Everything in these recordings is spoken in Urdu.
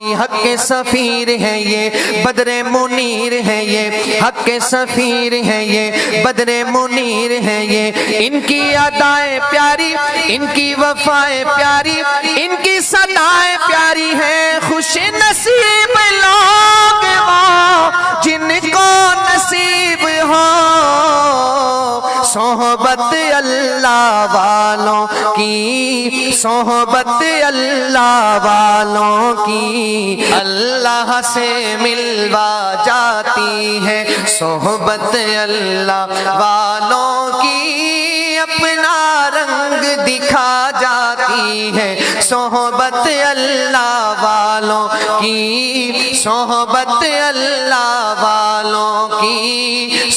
حق کے سفیر ہیں یہ بدر منیر ہیں یہ حق کے سفیر ہیں یہ بدر منیر ہیں یہ ان کی ادائیں پیاری ان کی وفائیں پیاری ان کی صدائیں پیاری ہیں خوش نصیب لوگ وہ جن کو نصیب ہو صحبت اللہ والوں کی صحبت اللہ والوں کی اللہ سے ملوا جاتی ہے صحبت اللہ والوں کی اپنا رنگ دکھا جاتی ہے صحبت اللہ والوں کی صحبت اللہ والوں کی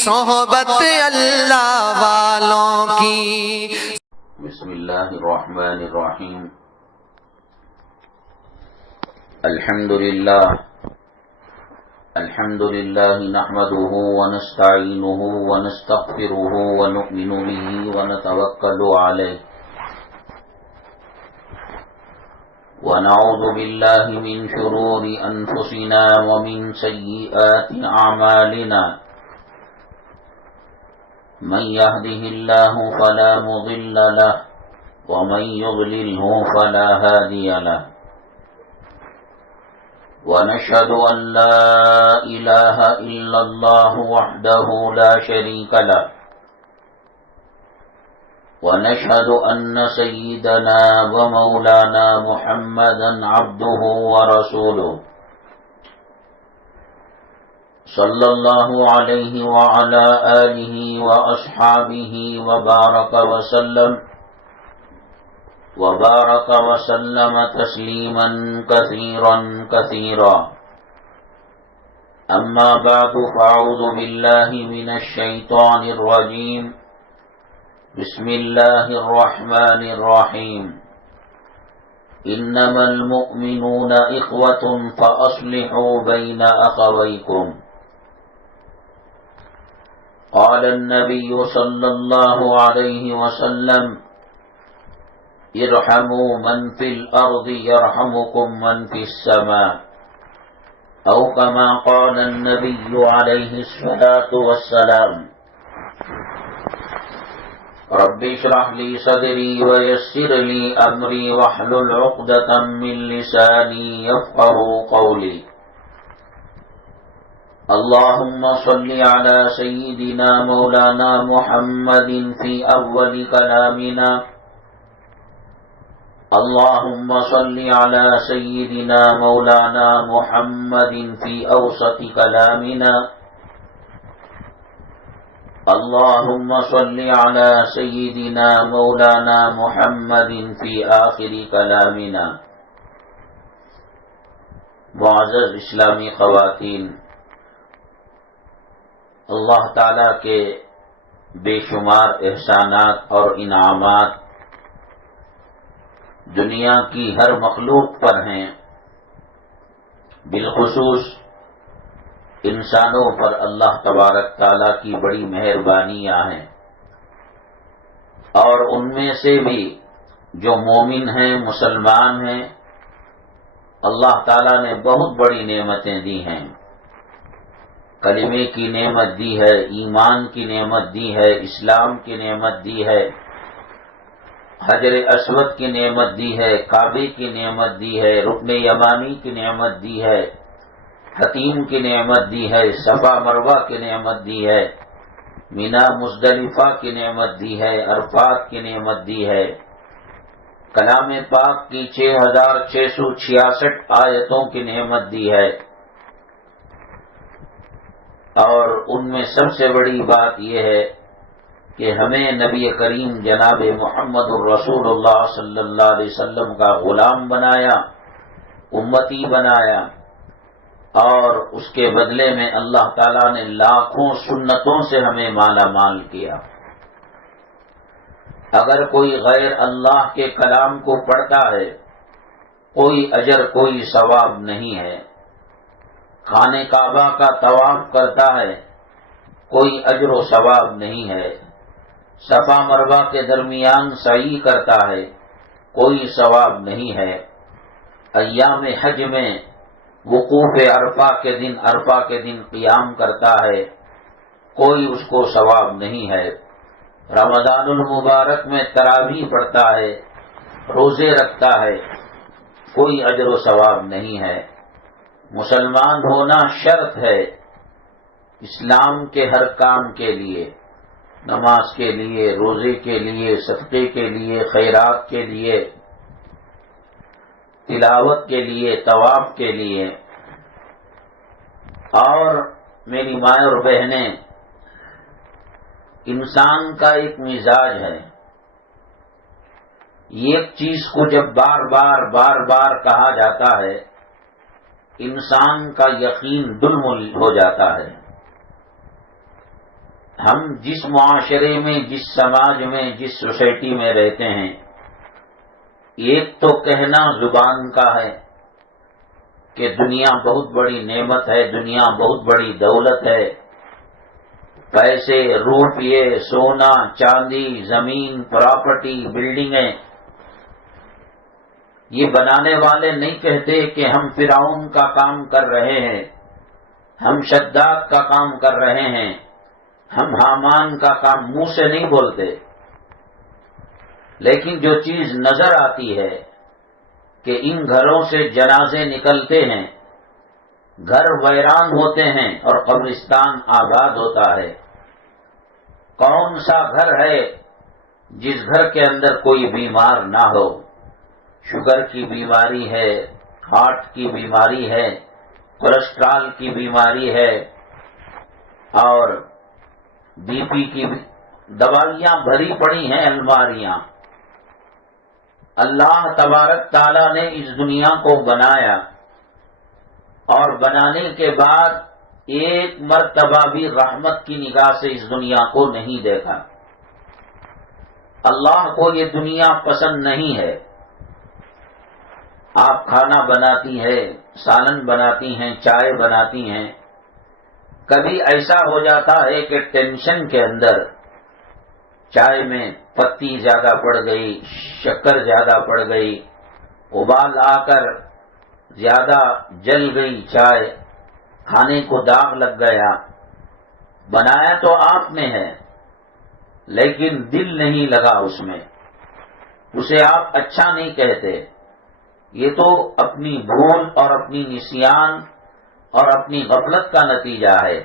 صحبت اللہ والوں کی بسم اللہ الرحمن الرحیم الحمد للہ نحمده ونستعینه ونستغفره ونؤمن به ونتوکل علیہ ونعوذ باللہ من شرور انفسنا ومن سیئات اعمالنا من يهده الله فلا مضل له ومن يضلله فلا هادي له ونشهد أن لا إله إلا الله وحده لا شريك له ونشهد أن سيدنا ومولانا محمدا عبده ورسوله صلی اللہ علیہ وعلى آلہ وأصحابہ وبارک وسلم تسلیما کثیرا کثیرا اما بعد فاعوذ باللہ من الشیطان الرجیم بسم اللہ الرحمن الرحیم انما المؤمنون اخوة فاصلحوا بین اخویکم قال النبي صلى الله عليه وسلم ارحموا من في الأرض يرحمكم من في السماء أو كما قال النبي عليه الصلاة والسلام رب اشرح لي صدري ويسر لي أمري واحلل عقدة من لساني يفقهوا قولي اللهم صل على سيدنا مولانا محمد في أول كلامنا اللهم صل على سيدنا مولانا محمد في أوسط كلامنا اللهم صل على سيدنا مولانا محمد في آخر كلامنا معزز اسلامی خواتین، اللہ تعالیٰ کے بے شمار احسانات اور انعامات دنیا کی ہر مخلوق پر ہیں، بالخصوص انسانوں پر اللہ تبارک تعالیٰ کی بڑی مہربانیاں ہیں، اور ان میں سے بھی جو مومن ہیں، مسلمان ہیں، اللہ تعالیٰ نے بہت بڑی نعمتیں دی ہیں۔ کلمے کی نعمت دی ہے، ایمان کی نعمت دی ہے، اسلام کی نعمت دی ہے، حجر اسود کی نعمت دی ہے، کعبے کی نعمت دی ہے، رکن یمانی کی نعمت دی ہے، حتیم کی نعمت دی ہے، صفا مروہ کی نعمت دی ہے، مینا مزدلفہ کی نعمت دی ہے، عرفات کی نعمت دی ہے، کلام پاک کی 6666 آیتوں کی نعمت دی ہے، اور ان میں سب سے بڑی بات یہ ہے کہ ہمیں نبی کریم جناب محمد الرسول اللہ صلی اللہ علیہ وسلم کا غلام بنایا، امتی بنایا، اور اس کے بدلے میں اللہ تعالیٰ نے لاکھوں سنتوں سے ہمیں مالا مال کیا۔ اگر کوئی غیر اللہ کے کلام کو پڑھتا ہے، کوئی اجر کوئی ثواب نہیں ہے۔ خانہ کعبہ کا طواف کرتا ہے، کوئی اجر و ثواب نہیں ہے۔ صفا مروہ کے درمیان سعی کرتا ہے، کوئی ثواب نہیں ہے۔ ایام حج میں وقوف عرفہ کے دن قیام کرتا ہے، کوئی اس کو ثواب نہیں ہے۔ رمضان المبارک میں تراویح پڑھتا ہے، روزے رکھتا ہے، کوئی اجر و ثواب نہیں ہے۔ مسلمان ہونا شرط ہے اسلام کے ہر کام کے لیے، نماز کے لیے، روزے کے لیے، صدقے کے لیے، خیرات کے لیے، تلاوت کے لیے، طواف کے لیے۔ اور میری مائیں اور بہنیں، انسان کا ایک مزاج ہے، ایک چیز کو جب بار بار کہا جاتا ہے، انسان کا یقین دلمل ہو جاتا ہے۔ ہم جس معاشرے میں، جس سماج میں، جس سوسائٹی میں رہتے ہیں، ایک تو کہنا زبان کا ہے کہ دنیا بہت بڑی نعمت ہے، دنیا بہت بڑی دولت ہے، پیسے، روپیے، سونا، چاندی، زمین، پراپرٹی، بلڈنگیں۔ یہ بنانے والے نہیں کہتے کہ ہم فرعون کا کام کر رہے ہیں، ہم شداد کا کام کر رہے ہیں، ہم حامان کا کام منہ سے نہیں بولتے، لیکن جو چیز نظر آتی ہے کہ ان گھروں سے جنازے نکلتے ہیں، گھر ویران ہوتے ہیں اور قبرستان آباد ہوتا ہے۔ کون سا گھر ہے جس گھر کے اندر کوئی بیمار نہ ہو؟ شوگر کی بیماری ہے، ہارٹ کی بیماری ہے، کولیسٹرول کی بیماری ہے، اور بی پی کی دوائیاں بھری پڑی ہیں الماریاں۔ اللہ تبارک تعالیٰ نے اس دنیا کو بنایا، اور بنانے کے بعد ایک مرتبہ بھی رحمت کی نگاہ سے اس دنیا کو نہیں دیکھا۔ اللہ کو یہ دنیا پسند نہیں ہے۔ آپ کھانا بناتی ہیں، سالن بناتی ہیں، چائے بناتی ہیں، کبھی ایسا ہو جاتا ہے کہ ٹینشن کے اندر چائے میں پتی زیادہ پڑ گئی، شکر زیادہ پڑ گئی، ابال آ کر زیادہ جل گئی چائے، کھانے کو داغ لگ گیا۔ بنایا تو آپ نے ہے، لیکن دل نہیں لگا اس میں، اسے آپ اچھا نہیں کہتے۔ یہ تو اپنی بھول اور اپنی نسیان اور اپنی غفلت کا نتیجہ ہے۔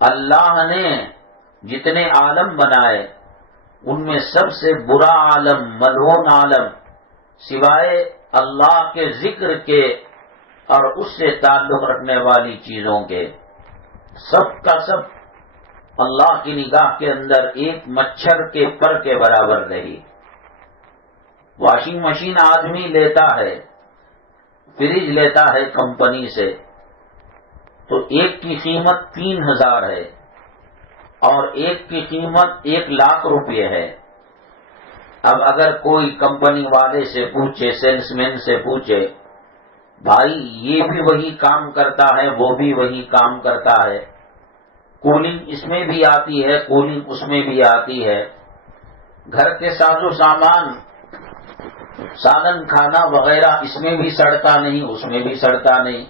اللہ نے جتنے عالم بنائے، ان میں سب سے برا عالم، ملعون عالم، سوائے اللہ کے ذکر کے اور اس سے تعلق رکھنے والی چیزوں کے، سب کا سب اللہ کی نگاہ کے اندر ایک مچھر کے پر کے برابر رہی۔ واشنگ مشین آدمی لیتا ہے، فریج لیتا ہے کمپنی سے، تو ایک کی قیمت 3000 ہے اور ایک کی قیمت 1,00,000 روپے ہے۔ اب اگر کوئی کمپنی والے سے پوچھے، سیلس مین سے پوچھے، بھائی یہ بھی وہی کام کرتا ہے، وہ بھی وہی کام کرتا ہے، کولنگ اس میں بھی آتی ہے، کولنگ اس میں بھی آتی ہے، گھر کے ساز و سامان، سالن کھانا وغیرہ اس میں بھی سڑتا نہیں، اس میں بھی سڑتا نہیں،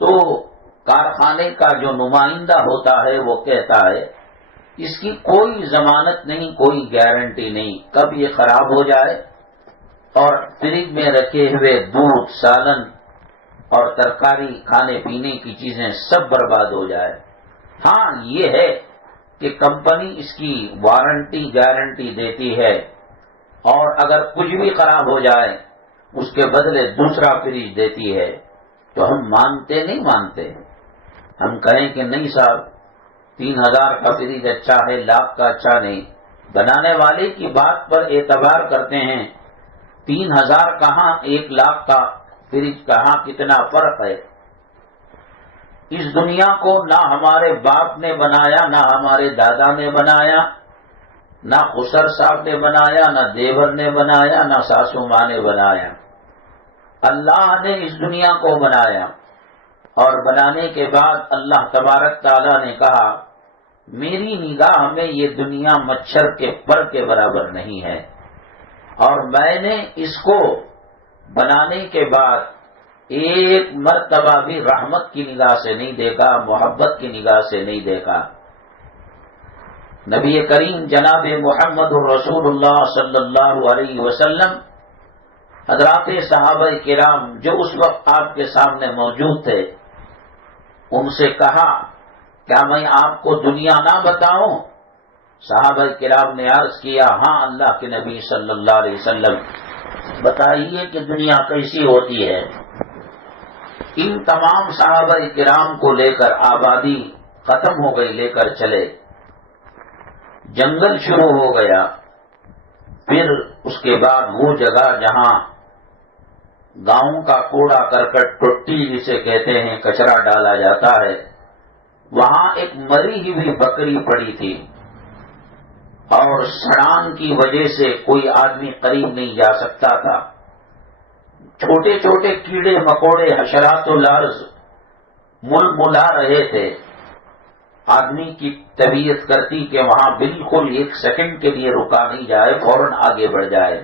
تو کارخانے کا جو نمائندہ ہوتا ہے وہ کہتا ہے اس کی کوئی ضمانت نہیں، کوئی گارنٹی نہیں، کب یہ خراب ہو جائے اور فریج میں رکھے ہوئے دودھ، سالن اور ترکاری، کھانے پینے کی چیزیں سب برباد ہو جائے۔ ہاں یہ ہے کہ کمپنی اس کی وارنٹی گارنٹی دیتی ہے، اور اگر کچھ بھی خراب ہو جائے اس کے بدلے دوسرا فریج دیتی ہے، تو ہم مانتے نہیں مانتے؟ ہم کہیں کہ نہیں صاحب 3000 کا فریج اچھا ہے، 1,00,000 کا اچھا نہیں۔ بنانے والے کی بات پر اعتبار کرتے ہیں، 3000 کہاں، 1,00,000 کا فریج کہاں، کتنا فرق ہے۔ اس دنیا کو نہ ہمارے باپ نے بنایا، نہ ہمارے دادا نے بنایا، نہ خسر صاحب نے بنایا، نہ دیور نے بنایا، نہ ساسو ماں نے بنایا۔ اللہ نے اس دنیا کو بنایا، اور بنانے کے بعد اللہ تبارک تعالیٰ نے کہا میری نگاہ میں یہ دنیا مچھر کے پر کے برابر نہیں ہے، اور میں نے اس کو بنانے کے بعد ایک مرتبہ بھی رحمت کی نگاہ سے نہیں دیکھا، محبت کی نگاہ سے نہیں دیکھا۔ نبی کریم جناب محمد رسول اللہ صلی اللہ علیہ وسلم حضرات صحابہ کرام جو اس وقت آپ کے سامنے موجود تھے، ان سے کہا کیا میں آپ کو دنیا نہ بتاؤں؟ صحابہ کرام نے عرض کیا ہاں اللہ کے نبی صلی اللہ علیہ وسلم، بتائیے کہ دنیا کیسی ہوتی ہے۔ ان تمام صحابہ کرام کو لے کر آبادی ختم ہو گئی، لے کر چلے، جنگل شروع ہو گیا۔ پھر اس کے بعد وہ جگہ جہاں گاؤں کا کوڑا کرکٹ ٹٹی جسے کہتے ہیں کچرا ڈالا جاتا ہے، وہاں ایک مری ہوئی بکری پڑی تھی، اور سڑان کی وجہ سے کوئی آدمی قریب نہیں جا سکتا تھا۔ چھوٹے چھوٹے کیڑے مکوڑے حشرات الارض ملا رہے تھے۔ آدمی کی طبیعت کرتی کہ وہاں بالکل ایک سیکنڈ کے لیے رکا نہیں جائے، فوراً آگے بڑھ جائے۔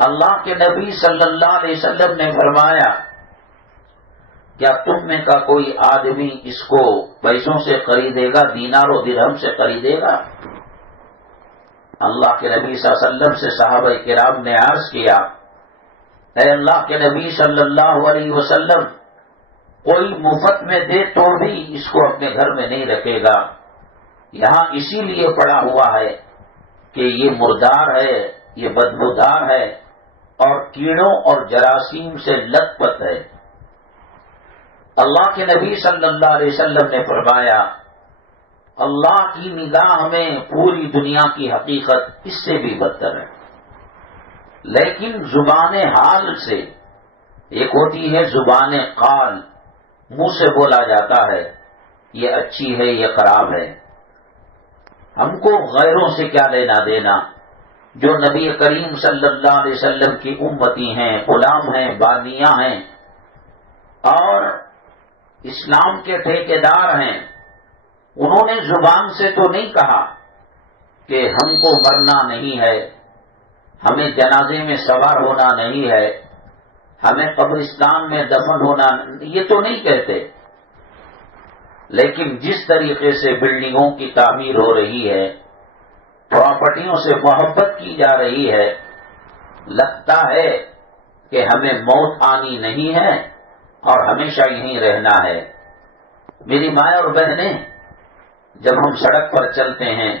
اللہ کے نبی صلی اللہ علیہ وسلم نے فرمایا کیا تم میں کا کوئی آدمی اس کو پیسوں سے خریدے گا، دینار و درہم سے خریدے گا؟ اللہ کے نبی صلی اللہ علیہ وسلم سے صحابہ کرام نے عرض کیا اے اللہ کے نبی صلی اللہ علیہ وسلم، کوئی مفت میں دے تو بھی اس کو اپنے گھر میں نہیں رکھے گا، یہاں اسی لیے پڑا ہوا ہے کہ یہ مردار ہے، یہ بدبودار ہے، اور کیڑوں اور جراثیم سے لت پت ہے۔ اللہ کے نبی صلی اللہ علیہ وسلم نے فرمایا اللہ کی نگاہ میں پوری دنیا کی حقیقت اس سے بھی بدتر ہے، لیکن زبان حال سے، ایک ہوتی ہے زبان قال، منہ سے بولا جاتا ہے یہ اچھی ہے یہ خراب ہے، ہم کو غیروں سے کیا لینا دینا؟ جو نبی کریم صلی اللہ علیہ وسلم کی امتی ہیں، غلام ہیں، بانیاں ہیں، اور اسلام کے ٹھیکیدار ہیں، انہوں نے زبان سے تو نہیں کہا کہ ہم کو مرنا نہیں ہے، ہمیں جنازے میں سوار ہونا نہیں ہے، ہمیں قبرستان میں دفن ہونا، یہ تو نہیں کہتے، لیکن جس طریقے سے بلڈنگوں کی تعمیر ہو رہی ہے، پراپرٹیوں سے محبت کی جا رہی ہے، لگتا ہے کہ ہمیں موت آنی نہیں ہے اور ہمیشہ یہیں رہنا ہے۔ میری ماں اور بہنیں، جب ہم سڑک پر چلتے ہیں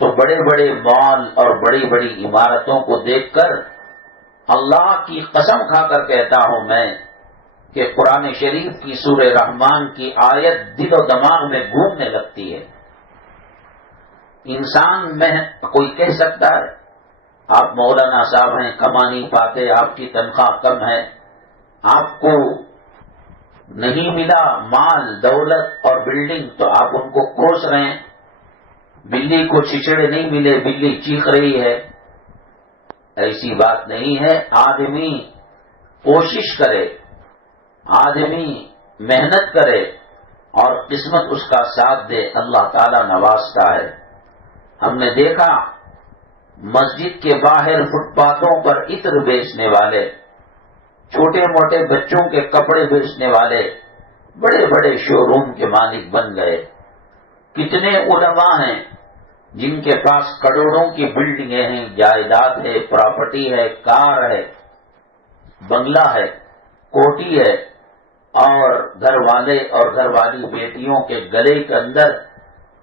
تو بڑے بڑے مال اور بڑی بڑی عمارتوں کو دیکھ کر اللہ کی قسم کھا کر کہتا ہوں میں کہ قرآن شریف کی سورہ رحمان کی آیت دل و دماغ میں گھومنے لگتی ہے۔ انسان میں کوئی کہہ سکتا ہے آپ مولانا صاحب ہیں، کما نہیں پاتے، آپ کی تنخواہ کم ہے، آپ کو نہیں ملا مال دولت اور بلڈنگ تو آپ ان کو کوس رہے ہیں، بلی کو چچڑے نہیں ملے، بلی چیخ رہی ہے۔ ایسی بات نہیں ہے، آدمی کوشش کرے، آدمی محنت کرے اور قسمت اس کا ساتھ دے، اللہ تعالیٰ نوازتا ہے۔ ہم نے دیکھا مسجد کے باہر فٹ پاتھوں پر عطر بیچنے والے، چھوٹے موٹے بچوں کے کپڑے بیچنے والے بڑے بڑے شو روم کے مالک بن گئے۔ کتنے علماء ہیں جن کے پاس کروڑوں کی بلڈنگیں ہیں، جائیداد ہے، پراپرٹی ہے، کار ہے، بنگلہ ہے، کوٹھی ہے، اور گھر والے اور گھر والی بیٹیوں کے گلے کے اندر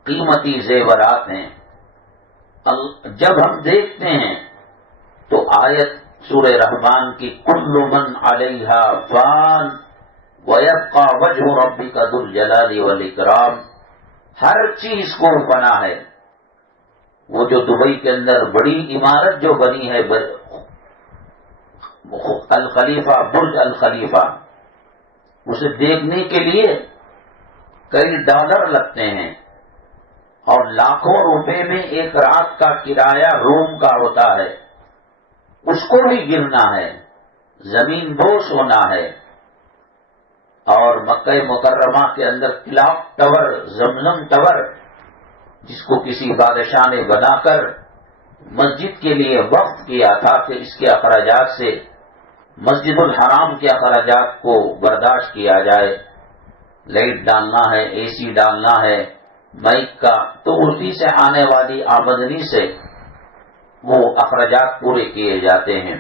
قیمتی زیورات ہیں۔ جب ہم دیکھتے ہیں تو آیت سورہ رحمان کی کل من علیہا فان ویبقى وجہ ربک ذو الجلال والاکرام، ہر چیز کو فنا ہے۔ وہ جو دبئی کے اندر بڑی عمارت جو بنی ہے الخلیفہ، برج الخلیفہ، اسے دیکھنے کے لیے کئی ڈالر لگتے ہیں، اور لاکھوں روپے میں ایک رات کا کرایہ روم کا ہوتا ہے، اس کو بھی گرنا ہے، زمین بوس ہونا ہے۔ اور مکہ مکرمہ کے اندر کلاک ٹاور، زمزم ٹاور، جس کو کسی بادشاہ نے بنا کر مسجد کے لیے وقف کیا تھا کہ اس کے اخراجات سے مسجد الحرام کے اخراجات کو برداشت کیا جائے، لائٹ ڈالنا ہے، اے سی ڈالنا ہے، مائک کا، تو اسی سے آنے والی آمدنی سے وہ اخراجات پورے کیے جاتے ہیں۔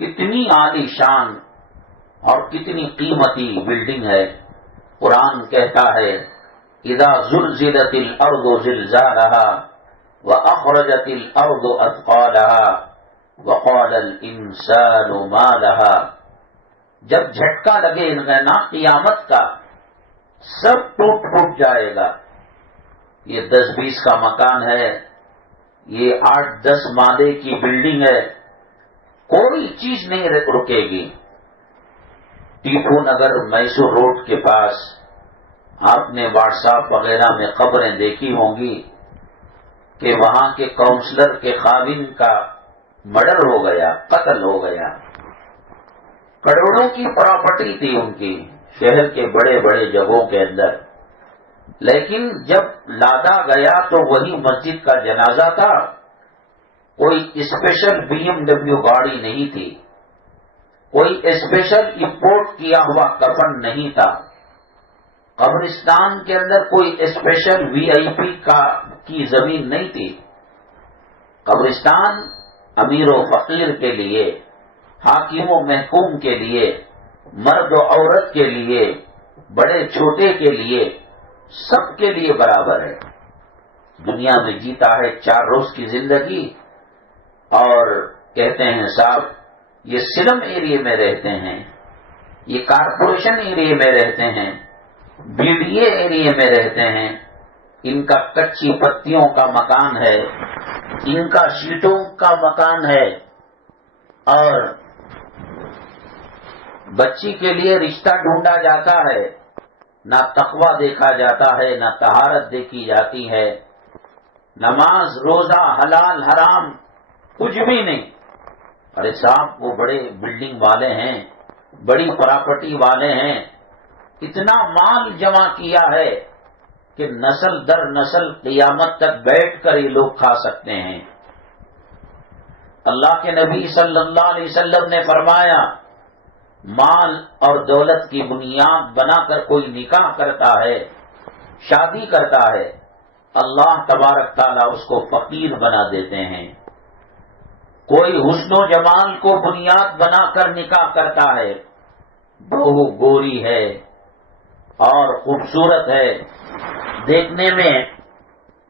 کتنی عالی شان اور کتنی قیمتی بلڈنگ ہے۔ قرآن کہتا ہے اذا زلزلت الارض زلزالها واخرجت الارض اثقالها وقال الانسان ما لها، جب جھٹکا لگے نا قیامت کا، سب ٹوٹ پھوٹ جائے گا۔ یہ 10-20 کا مکان ہے، یہ 8-10 مالے کی بلڈنگ ہے، کوئی چیز نہیں رکے گی۔ ٹیپو نگر میسور روڈ کے پاس آپ نے واٹس ایپ وغیرہ میں خبریں دیکھی ہوں گی کہ وہاں کے کاؤنسلر کے خاوند کا مرڈر ہو گیا، قتل ہو گیا۔ کروڑوں کی پراپرٹی تھی ان کی شہر کے بڑے بڑے جگہوں کے اندر، لیکن جب لادا گیا تو وہی مسجد کا جنازہ تھا، کوئی اسپیشل BMW گاڑی نہیں تھی، کوئی اسپیشل امپورٹ کیا ہوا کفن نہیں تھا، قبرستان کے اندر کوئی اسپیشل VIP کی زمین نہیں تھی۔ قبرستان امیر و فقیر کے لیے، حاکم و محکوم کے لیے، مرد و عورت کے لیے، بڑے چھوٹے کے لیے، سب کے لیے برابر ہے۔ دنیا میں جیتا ہے 4 روز کی زندگی، اور کہتے ہیں صاحب یہ سلم ایریے میں رہتے ہیں، یہ کارپوریشن ایریے میں رہتے ہیں، BDA ایریے میں رہتے ہیں، ان کا کچی پتیوں کا مکان ہے، ان کا شیٹوں کا مکان ہے، اور بچی کے لیے رشتہ ڈھونڈا جاتا ہے، نہ تقوی دیکھا جاتا ہے، نہ طہارت دیکھی جاتی ہے، نماز روزہ حلال حرام کچھ بھی نہیں۔ ارے صاحب وہ بڑے بلڈنگ والے ہیں، بڑی پراپرٹی والے ہیں، اتنا مال جمع کیا ہے کہ نسل در نسل قیامت تک بیٹھ کر یہ لوگ کھا سکتے ہیں۔ اللہ کے نبی صلی اللہ علیہ وسلم نے فرمایا مال اور دولت کی بنیاد بنا کر کوئی نکاح کرتا ہے، شادی کرتا ہے، اللہ تبارک تعالیٰ اس کو فقیر بنا دیتے ہیں۔ کوئی حسن و جمال کو بنیاد بنا کر نکاح کرتا ہے، بہو گوری ہے اور خوبصورت ہے، دیکھنے میں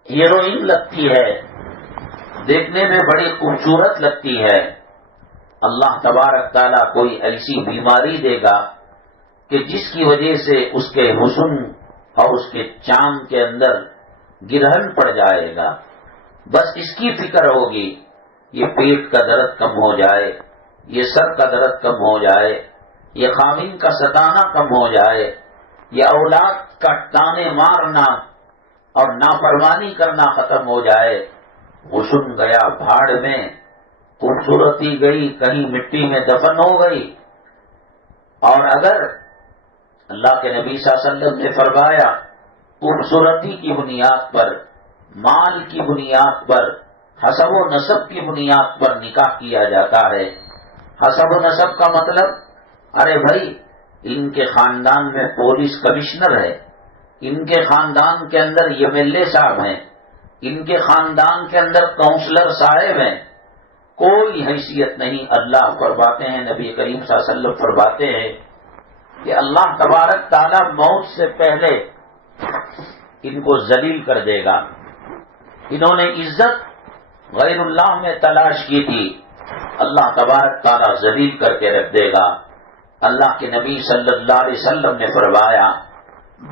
ہیروئن لگتی ہے، دیکھنے میں بڑی خوبصورت لگتی ہے، اللہ تبارک تعالیٰ کوئی ایسی بیماری دے گا کہ جس کی وجہ سے اس کے حسن اور اس کے چاند کے اندر گرہن پڑ جائے گا۔ بس اس کی فکر ہوگی یہ پیٹ کا درد کم ہو جائے، یہ سر کا درد کم ہو جائے، یہ خامین کا ستانا کم ہو جائے، یہ اولاد کا تانے مارنا اور نافرمانی کرنا ختم ہو جائے۔ حسن گیا بھاڑ میں، خوبصورتی گئی کہیں مٹی میں دفن ہو گئی۔ اور اگر اللہ کے نبی صلی اللہ علیہ وسلم نے فرمایا خوبصورتی کی بنیاد پر، مال کی بنیاد پر، حسب و نسب کی بنیاد پر نکاح کیا جاتا ہے۔ حسب و نسب کا مطلب، ارے بھائی ان کے خاندان میں پولیس کمشنر ہے، ان کے خاندان کے اندر MLA صاحب ہیں، ان کے خاندان کے اندر کاؤنسلر صاحب ہیں، کوئی حیثیت نہیں۔ اللہ فرماتے ہیں، نبی کریم صلی اللہ علیہ وسلم فرماتے ہیں کہ اللہ تبارک تعالیٰ موت سے پہلے ان کو ذلیل کر دے گا۔ انہوں نے عزت غیر اللہ میں تلاش کی تھی، اللہ تبارک تعالیٰ ذلیل کر کے رکھ دے گا۔ اللہ کے نبی صلی اللہ علیہ وسلم نے فرمایا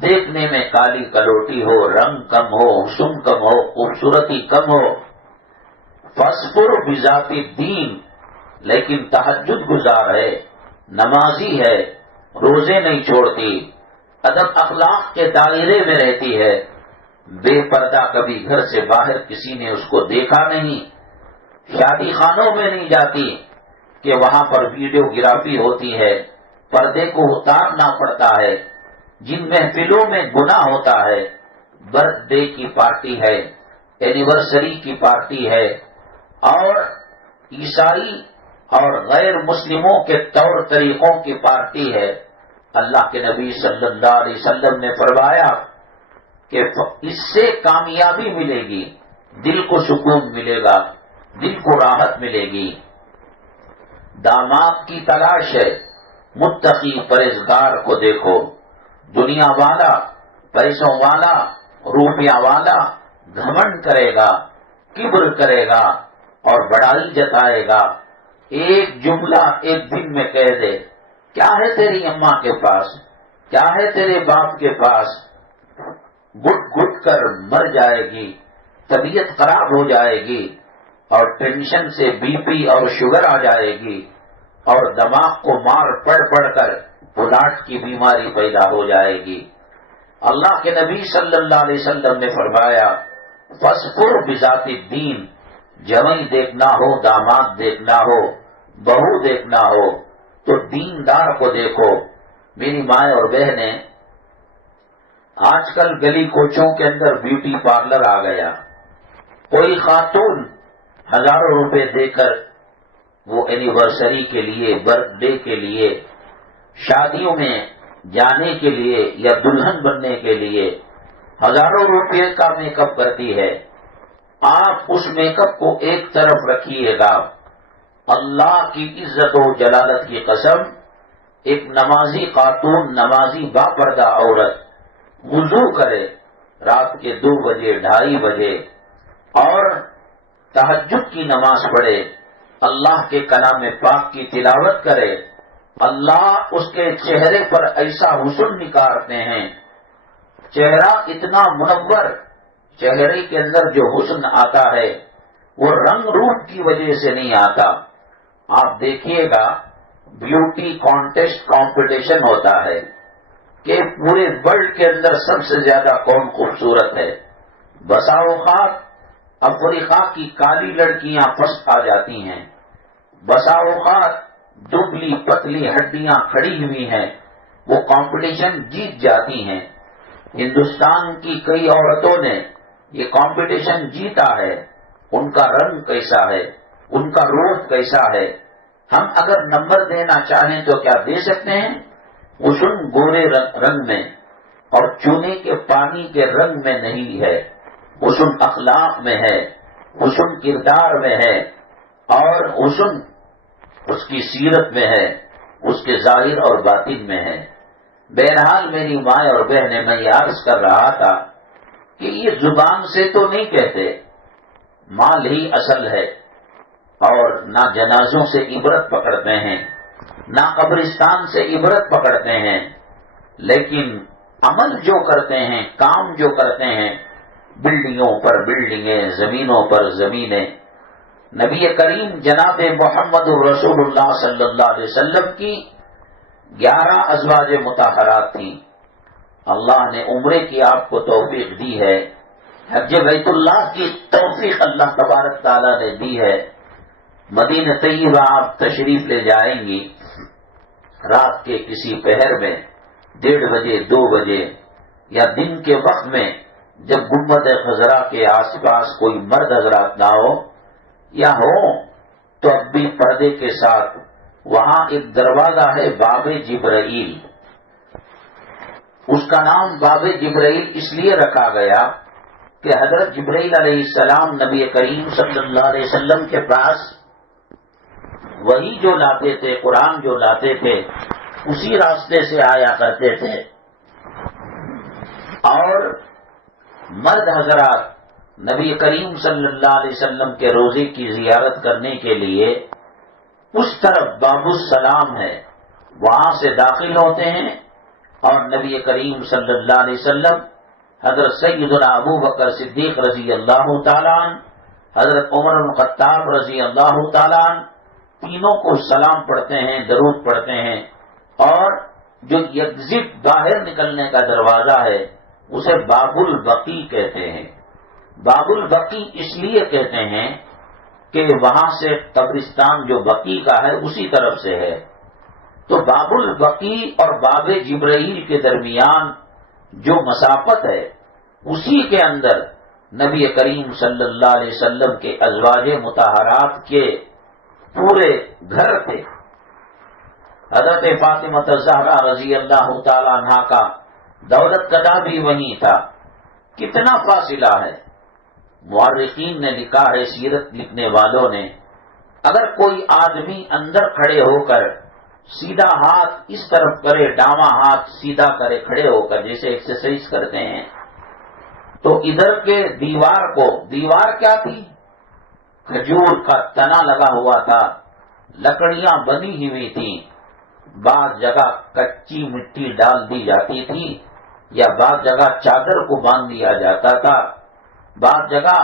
دیکھنے میں کالی کلوٹی ہو، رنگ کم ہو، حسن کم ہو، خوبصورتی کم ہو، فاصبر بذات الدین، لیکن تہجد گزار ہے، نمازی ہے، روزے نہیں چھوڑتی، ادب اخلاق کے دائرے میں رہتی ہے، بے پردہ کبھی گھر سے باہر کسی نے اس کو دیکھا نہیں، شادی خانوں میں نہیں جاتی کہ وہاں پر ویڈیو گرافی ہوتی ہے، پردے کو اتارنا پڑتا ہے، جن محفلوں میں گناہ ہوتا ہے، برتھ ڈے کی پارٹی ہے، اینیورسری کی پارٹی ہے، اور عیسائی اور غیر مسلموں کے طور طریقوں کی پارٹی ہے، اللہ کے نبی صلی اللہ علیہ وسلم نے فرمایا کہ اس سے کامیابی ملے گی، دل کو سکون ملے گا، دل کو راحت ملے گی۔ داماد کی تلاش ہے، متقی پرہیزگار کو دیکھو، دنیا والا، پیسوں والا، روپیہ والا گھمنڈ کرے گا، کبر کرے گا اور بڑائی جتائے گا، ایک جملہ ایک دن میں کہہ دے، کیا ہے تیری اماں کے پاس، کیا ہے تیرے باپ کے پاس، گٹ گٹ کر مر جائے گی، طبیعت خراب ہو جائے گی اور ٹینشن سے بی پی اور شوگر آ جائے گی اور دماغ کو مار پڑ پڑ کر بلاٹ کی بیماری پیدا ہو جائے گی۔ اللہ کے نبی صلی اللہ علیہ وسلم نے فرمایا فَاصْبِرْ بِذَاتِ الدِّينِ، جوئی دیکھنا ہو، داماد دیکھنا ہو، بہو دیکھنا ہو تو دیندار کو دیکھو۔ میری مائیں اور بہنیں، آج کل گلی کوچوں کے اندر بیوٹی پارلر آ گیا، کوئی خاتون ہزاروں روپے دے کر وہ اینیورسری کے لیے، برتھ ڈے کے لیے، شادیوں میں جانے کے لیے یا دلہن بننے کے لیے ہزاروں روپے کا میک اپ کرتی ہے۔ آپ اس میک اپ کو ایک طرف رکھیے گا، اللہ کی عزت و جلالت کی قسم، ایک نمازی خاتون، نمازی باپردہ عورت وضو کرے رات کے 2 بجے 2:30 بجے اور تہجد کی نماز پڑھے، اللہ کے کلام پاک کی تلاوت کرے، اللہ اس کے چہرے پر ایسا حسن نکارتے ہیں، چہرہ اتنا منور، چہرے کے اندر جو حسن آتا ہے وہ رنگ روپ کی وجہ سے نہیں آتا۔ آپ دیکھیے گا بیوٹی کانٹیسٹ کمپٹیشن ہوتا ہے کہ پورے ورلڈ کے اندر سب سے زیادہ کون خوبصورت ہے۔ بسا اوقات افریقہ کی کالی لڑکیاں فرسٹ آ جاتی ہیں، بسا اوقات دبلی پتلی ہڈیاں کھڑی ہوئی ہیں، وہ کمپٹیشن جیت جاتی ہیں۔ ہندوستان کی کئی عورتوں نے یہ کمپٹیشن جیتا ہے، ان کا رنگ کیسا ہے، ان کا روپ کیسا ہے۔ ہم اگر نمبر دینا چاہیں تو کیا دے سکتے ہیں؟ حسن گورے رنگ میں اور چونے کے پانی کے رنگ میں نہیں ہے، حسن اخلاق میں ہے، حسن کردار میں ہے اور حسن اس کی سیرت میں ہے، اس کے ظاہر اور باطن میں ہے۔ بہرحال میری مائیں اور بہنیں، میں یہ عرض کر رہا تھا کہ یہ زبان سے تو نہیں کہتے، مال ہی اصل ہے، اور نہ جنازوں سے عبرت پکڑتے ہیں، نہ قبرستان سے عبرت پکڑتے ہیں، لیکن عمل جو کرتے ہیں، کام جو کرتے ہیں، بلڈنگوں پر بلڈنگیں، زمینوں پر زمینیں۔ نبی کریم جناب محمد رسول اللہ صلی اللہ علیہ وسلم کی 11 ازواج مطہرات تھیں۔ اللہ نے عمرے کی آپ کو توفیق دی ہے، حج بیت اللہ کی توفیق اللہ تبارک تعالیٰ نے دی ہے۔ مدینہ طیبہ آپ تشریف لے جائیں گی، رات کے کسی پہر میں 1:30 بجے 2 بجے یا دن کے وقت میں جب گنبد خضرا کے آس پاس کوئی مرد حضرات نہ ہو یا ہو تو اب بھی پردے کے ساتھ وہاں ایک دروازہ ہے باب جبرائیل۔ اس کا نام باب جبرائیل اس لیے رکھا گیا کہ حضرت جبرائیل علیہ السلام نبی کریم صلی اللہ علیہ وسلم کے پاس وہی جو لاتے تھے، قرآن جو لاتے تھے، اسی راستے سے آیا کرتے تھے، اور مرد حضرات نبی کریم صلی اللہ علیہ وسلم کے روضے کی زیارت کرنے کے لیے اس طرف باب السلام ہے، وہاں سے داخل ہوتے ہیں، اور نبی کریم صلی اللہ علیہ وسلم، حضرت سیدنا ابو بکر صدیق رضی اللہ تعالیٰ عنہ، حضرت عمر بن خطاب رضی اللہ تعالیٰ عنہ، تینوں کو سلام پڑھتے ہیں، درود پڑھتے ہیں، اور جو ایگزٹ باہر نکلنے کا دروازہ ہے اسے باب البقیع کہتے ہیں۔ باب البقیع اس لیے کہتے ہیں کہ وہاں سے قبرستان جو بقیع کا ہے اسی طرف سے ہے، تو باب البقیع اور باب جبرائیل کے درمیان جو مسافت ہے اسی کے اندر نبی کریم صلی اللہ علیہ وسلم کے ازواج مطہرات کے پورے گھر تھے. حضرت فاطمہ الزہرا رضی اللہ تعالی عنہا کا دولت قدا بھی وہیں تھا. کتنا فاصلہ ہے. مورخین نے لکھا ہے، سیرت لکھنے والوں نے، اگر کوئی آدمی اندر کھڑے ہو کر سیدھا ہاتھ اس طرف کرے، ڈاواں ہاتھ سیدھا کرے کھڑے ہو کر جیسے ایکسرسائز کرتے ہیں، تو ادھر کے دیوار کیا تھی؟ کھجور کا تنا لگا ہوا تھا، لکڑیاں بنی ہوئی تھیں. بعض جگہ کچی مٹی ڈال دی جاتی تھی یا بعض جگہ چادر کو باندھ دیا جاتا تھا. بعض جگہ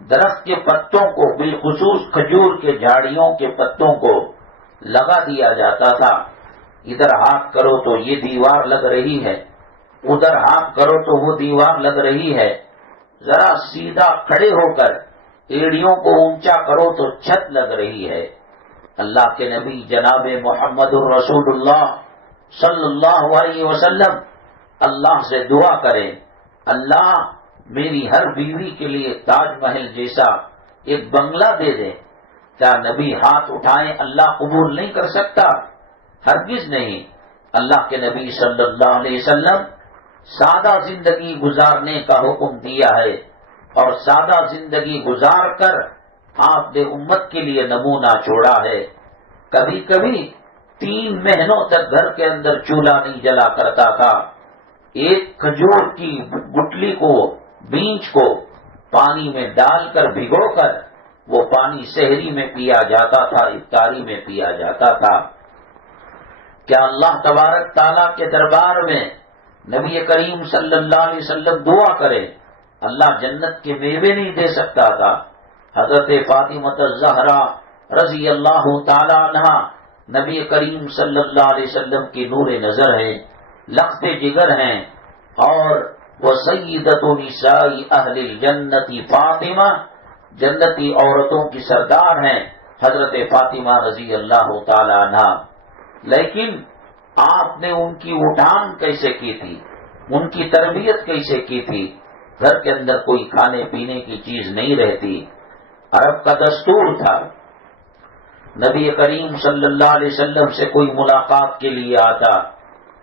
درخت کے پتوں کو، بالخصوص کھجور کے جھاڑیوں کے پتوں کو لگا دیا جاتا تھا. ادھر ہاتھ کرو تو یہ دیوار لگ رہی ہے، ادھر ہاتھ کرو تو وہ دیوار لگ رہی ہے. ذرا سیدھا کھڑے ہو کر ایڑیوں کو اونچا کرو تو چھت لگ رہی ہے. اللہ کے نبی جناب محمد الرسول اللہ صلی اللہ علیہ وسلم اللہ سے دعا کریں، اللہ میری ہر بیوی کے لیے تاج محل جیسا ایک بنگلہ دے دے. کیا نبی ہاتھ اٹھائیں اللہ قبول نہیں کر سکتا؟ ہرگز نہیں. اللہ کے نبی صلی اللہ علیہ وسلم سادہ زندگی گزارنے کا حکم دیا ہے، اور سادہ زندگی گزار کر آپ نے امت کے لیے نمونہ چھوڑا ہے. کبھی کبھی 3 مہینوں تک گھر کے اندر چولہا نہیں جلا کرتا تھا. ایک کھجور کی گٹلی کو، بیج کو پانی میں ڈال کر بھگو کر وہ پانی سحری میں پیا جاتا تھا، افطاری میں پیا جاتا تھا. کیا اللہ تبارک تعالیٰ کے دربار میں نبی کریم صلی اللہ علیہ وسلم دعا کرے اللہ جنت کے میوے نہیں دے سکتا تھا؟ حضرت فاطمہ الزہرا رضی اللہ تعالی عنہ نبی کریم صلی اللہ علیہ وسلم کی نور نظر ہیں، لخت جگر ہیں، اور وہ سیدۃ نساء اہل الجنت فاطمہ، جنتی عورتوں کی سردار ہیں حضرت فاطمہ رضی اللہ تعالی عنہ. لیکن آپ نے ان کی اٹھان کیسے کی تھی، ان کی تربیت کیسے کی تھی؟ گھر کے اندر کوئی کھانے پینے کی چیز نہیں رہتی. عرب کا دستور تھا، نبی کریم صلی اللہ علیہ وسلم سے کوئی ملاقات کے لیے آتا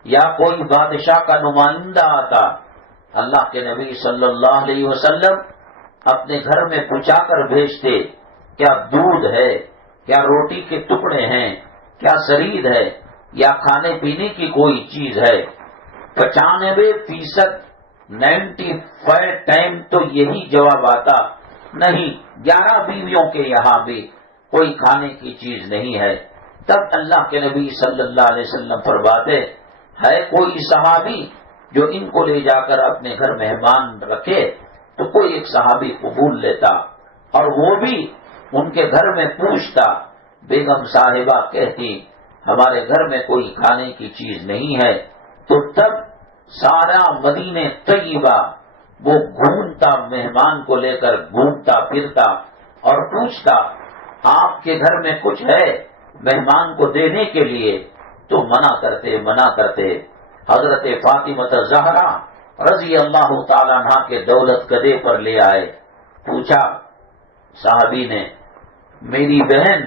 یا کوئی بادشاہ کا نمائندہ آتا، اللہ کے نبی صلی اللہ علیہ وسلم اپنے گھر میں پہنچا کر بھیجتے، کیا دودھ ہے، کیا روٹی کے ٹکڑے ہیں، کیا سرید ہے، یا کھانے پینے کی کوئی چیز ہے؟ 95% 95 ٹائم تو یہی جواب آتا، نہیں، 11 بیویوں کے یہاں بھی کوئی کھانے کی چیز نہیں ہے. تب اللہ کے نبی صلی اللہ علیہ وسلم فرماتے، ہے کوئی صحابی جو ان کو لے جا کر اپنے گھر مہمان رکھے؟ تو کوئی ایک صحابی قبول لیتا، اور وہ بھی ان کے گھر میں پوچھتا. بیگم صاحبہ کہتی ہمارے گھر میں کوئی کھانے کی چیز نہیں ہے. تو تب سارا مدینہ طیبہ وہ گھومتا، مہمان کو لے کر گھومتا پھرتا اور پوچھتا آپ کے گھر میں کچھ ہے مہمان کو دینے کے لیے؟ تو منع کرتے. حضرت فاطمہ الزہرا رضی اللہ تعالیٰ عنہ کے دولت گدے پر لے آئے. پوچھا صحابی نے، میری بہن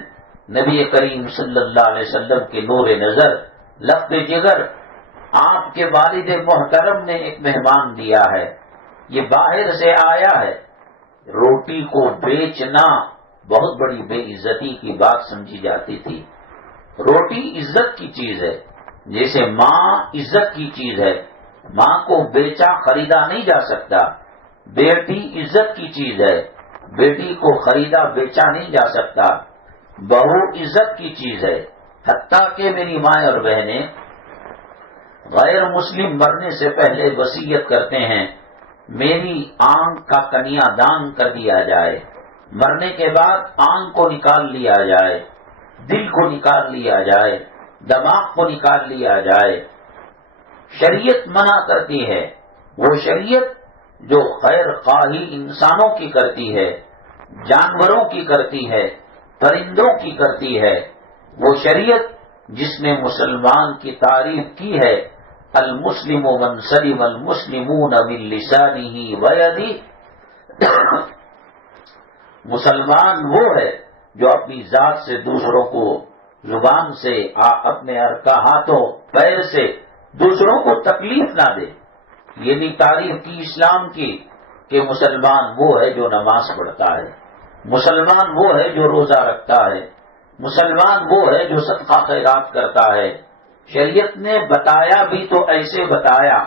نبی کریم صلی اللہ علیہ وسلم کی نور نظر، لخت جگر، آپ کے والد محترم نے ایک مہمان دیا ہے، یہ باہر سے آیا ہے. روٹی کو بیچنا بہت بڑی بے عزتی کی بات سمجھی جاتی تھی. روٹی عزت کی چیز ہے، جیسے ماں عزت کی چیز ہے، ماں کو بیچا خریدا نہیں جا سکتا. بیٹی عزت کی چیز ہے، بیٹی کو خریدا بیچا نہیں جا سکتا. بہو عزت کی چیز ہے، حتیٰ کہ میری ماں اور بہنیں غیر مسلم مرنے سے پہلے وصیت کرتے ہیں میری آنکھ کا کنیا دان کر دیا جائے، مرنے کے بعد آنکھ کو نکال لیا جائے، دل کو نکال لیا جائے، دماغ کو نکال لیا جائے. شریعت منع کرتی ہے، وہ شریعت جو خیر خواہی انسانوں کی کرتی ہے، جانوروں کی کرتی ہے، پرندوں کی کرتی ہے. وہ شریعت جس نے مسلمان کی تعریف کی ہے، المسلم من سلم المسلمون من لسانه ویده. مسلمان وہ ہے جو اپنی ذات سے دوسروں کو زبان سے اپنے ہاتھوں پیر سے دوسروں کو تکلیف نہ دے. یہ نہیں تعریف کی اسلام کی کہ مسلمان وہ ہے جو نماز پڑھتا ہے، مسلمان وہ ہے جو روزہ رکھتا ہے، مسلمان وہ ہے جو صدقہ خیرات کرتا ہے. شریعت نے بتایا بھی تو ایسے بتایا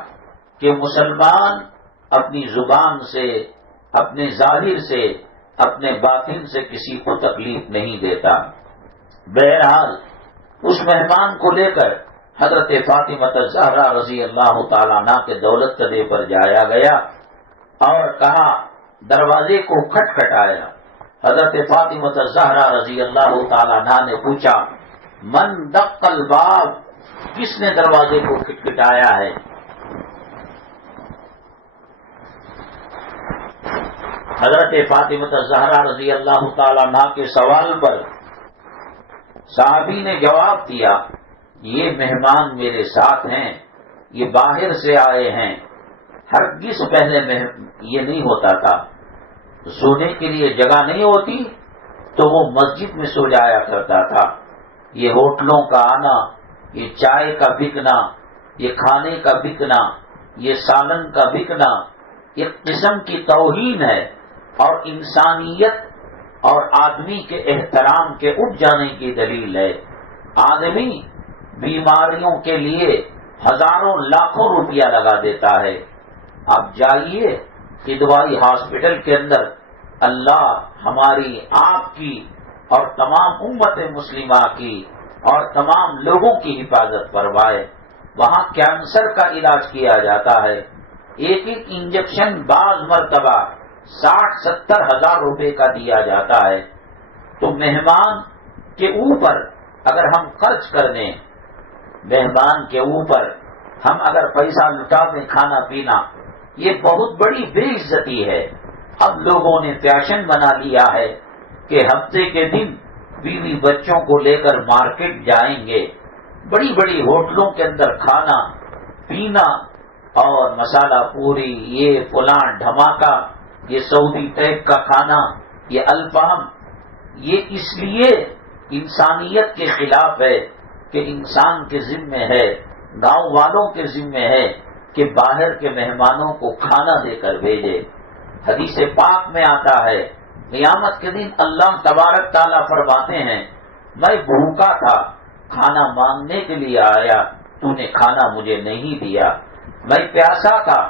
کہ مسلمان اپنی زبان سے، اپنے ظاہر سے، اپنے باطن سے کسی کو تکلیف نہیں دیتا. بہرحال اس مہمان کو لے کر حضرت فاطمہ الزہرا رضی اللہ تعالیٰ عنہ کے دولت کدے پر جایا گیا اور کہا، دروازے کو کھٹکھٹایا. حضرت فاطمہ الزہرا رضی اللہ تعالیٰ عنہ نے پوچھا، من دق الباب، کس نے دروازے کو کھٹکھٹایا ہے؟ حضرت فاطمہ الزہرا رضی اللہ تعالیٰ عنہ کے سوال پر صحابی نے جواب دیا، یہ مہمان میرے ساتھ ہیں، یہ باہر سے آئے ہیں. ہرگز پہلے یہ نہیں ہوتا تھا، سونے کے لیے جگہ نہیں ہوتی تو وہ مسجد میں سو جایا کرتا تھا. یہ ہوٹلوں کا آنا، یہ چائے کا بکنا، یہ کھانے کا بکنا، یہ سالن کا بکنا، ایک قسم کی توہین ہے اور انسانیت اور آدمی کے احترام کے اٹھ جانے کی دلیل ہے. آدمی بیماریوں کے لیے ہزاروں لاکھوں روپیہ لگا دیتا ہے. آپ جائیے کدوائی ہاسپٹل کے اندر، اللہ ہماری، آپ کی اور تمام امت مسلمہ کی اور تمام لوگوں کی حفاظت فرمائے. وہاں کینسر کا علاج کیا جاتا ہے. ایک ایک انجیکشن بعض مرتبہ 60-70 ہزار روپے کا دیا جاتا ہے. تو مہمان کے اوپر اگر ہم خرچ کر دیں، مہمان کے اوپر ہم اگر پیسہ لٹا دیں کھانا پینا، یہ بہت بڑی بے عزتی ہے. اب لوگوں نے فیشن بنا لیا ہے کہ ہفتے کے دن بیوی بچوں کو لے کر مارکیٹ جائیں گے، بڑی بڑی ہوٹلوں کے اندر کھانا پینا اور مسالہ پوری، یہ فلاں دھماکہ، یہ سعودی ٹائپ کا کھانا، یہ الفام. یہ اس لیے انسانیت کے خلاف ہے کہ انسان کے ذمے ہے، گاؤں والوں کے ذمے ہے کہ باہر کے مہمانوں کو کھانا دے کر بھیجے. حدیث پاک میں آتا ہے، قیامت کے دن اللہ تبارک تعالیٰ فرماتے ہیں، میں بھوکا تھا، کھانا مانگنے کے لیے آیا، تو نے کھانا مجھے نہیں دیا. میں پیاسا تھا،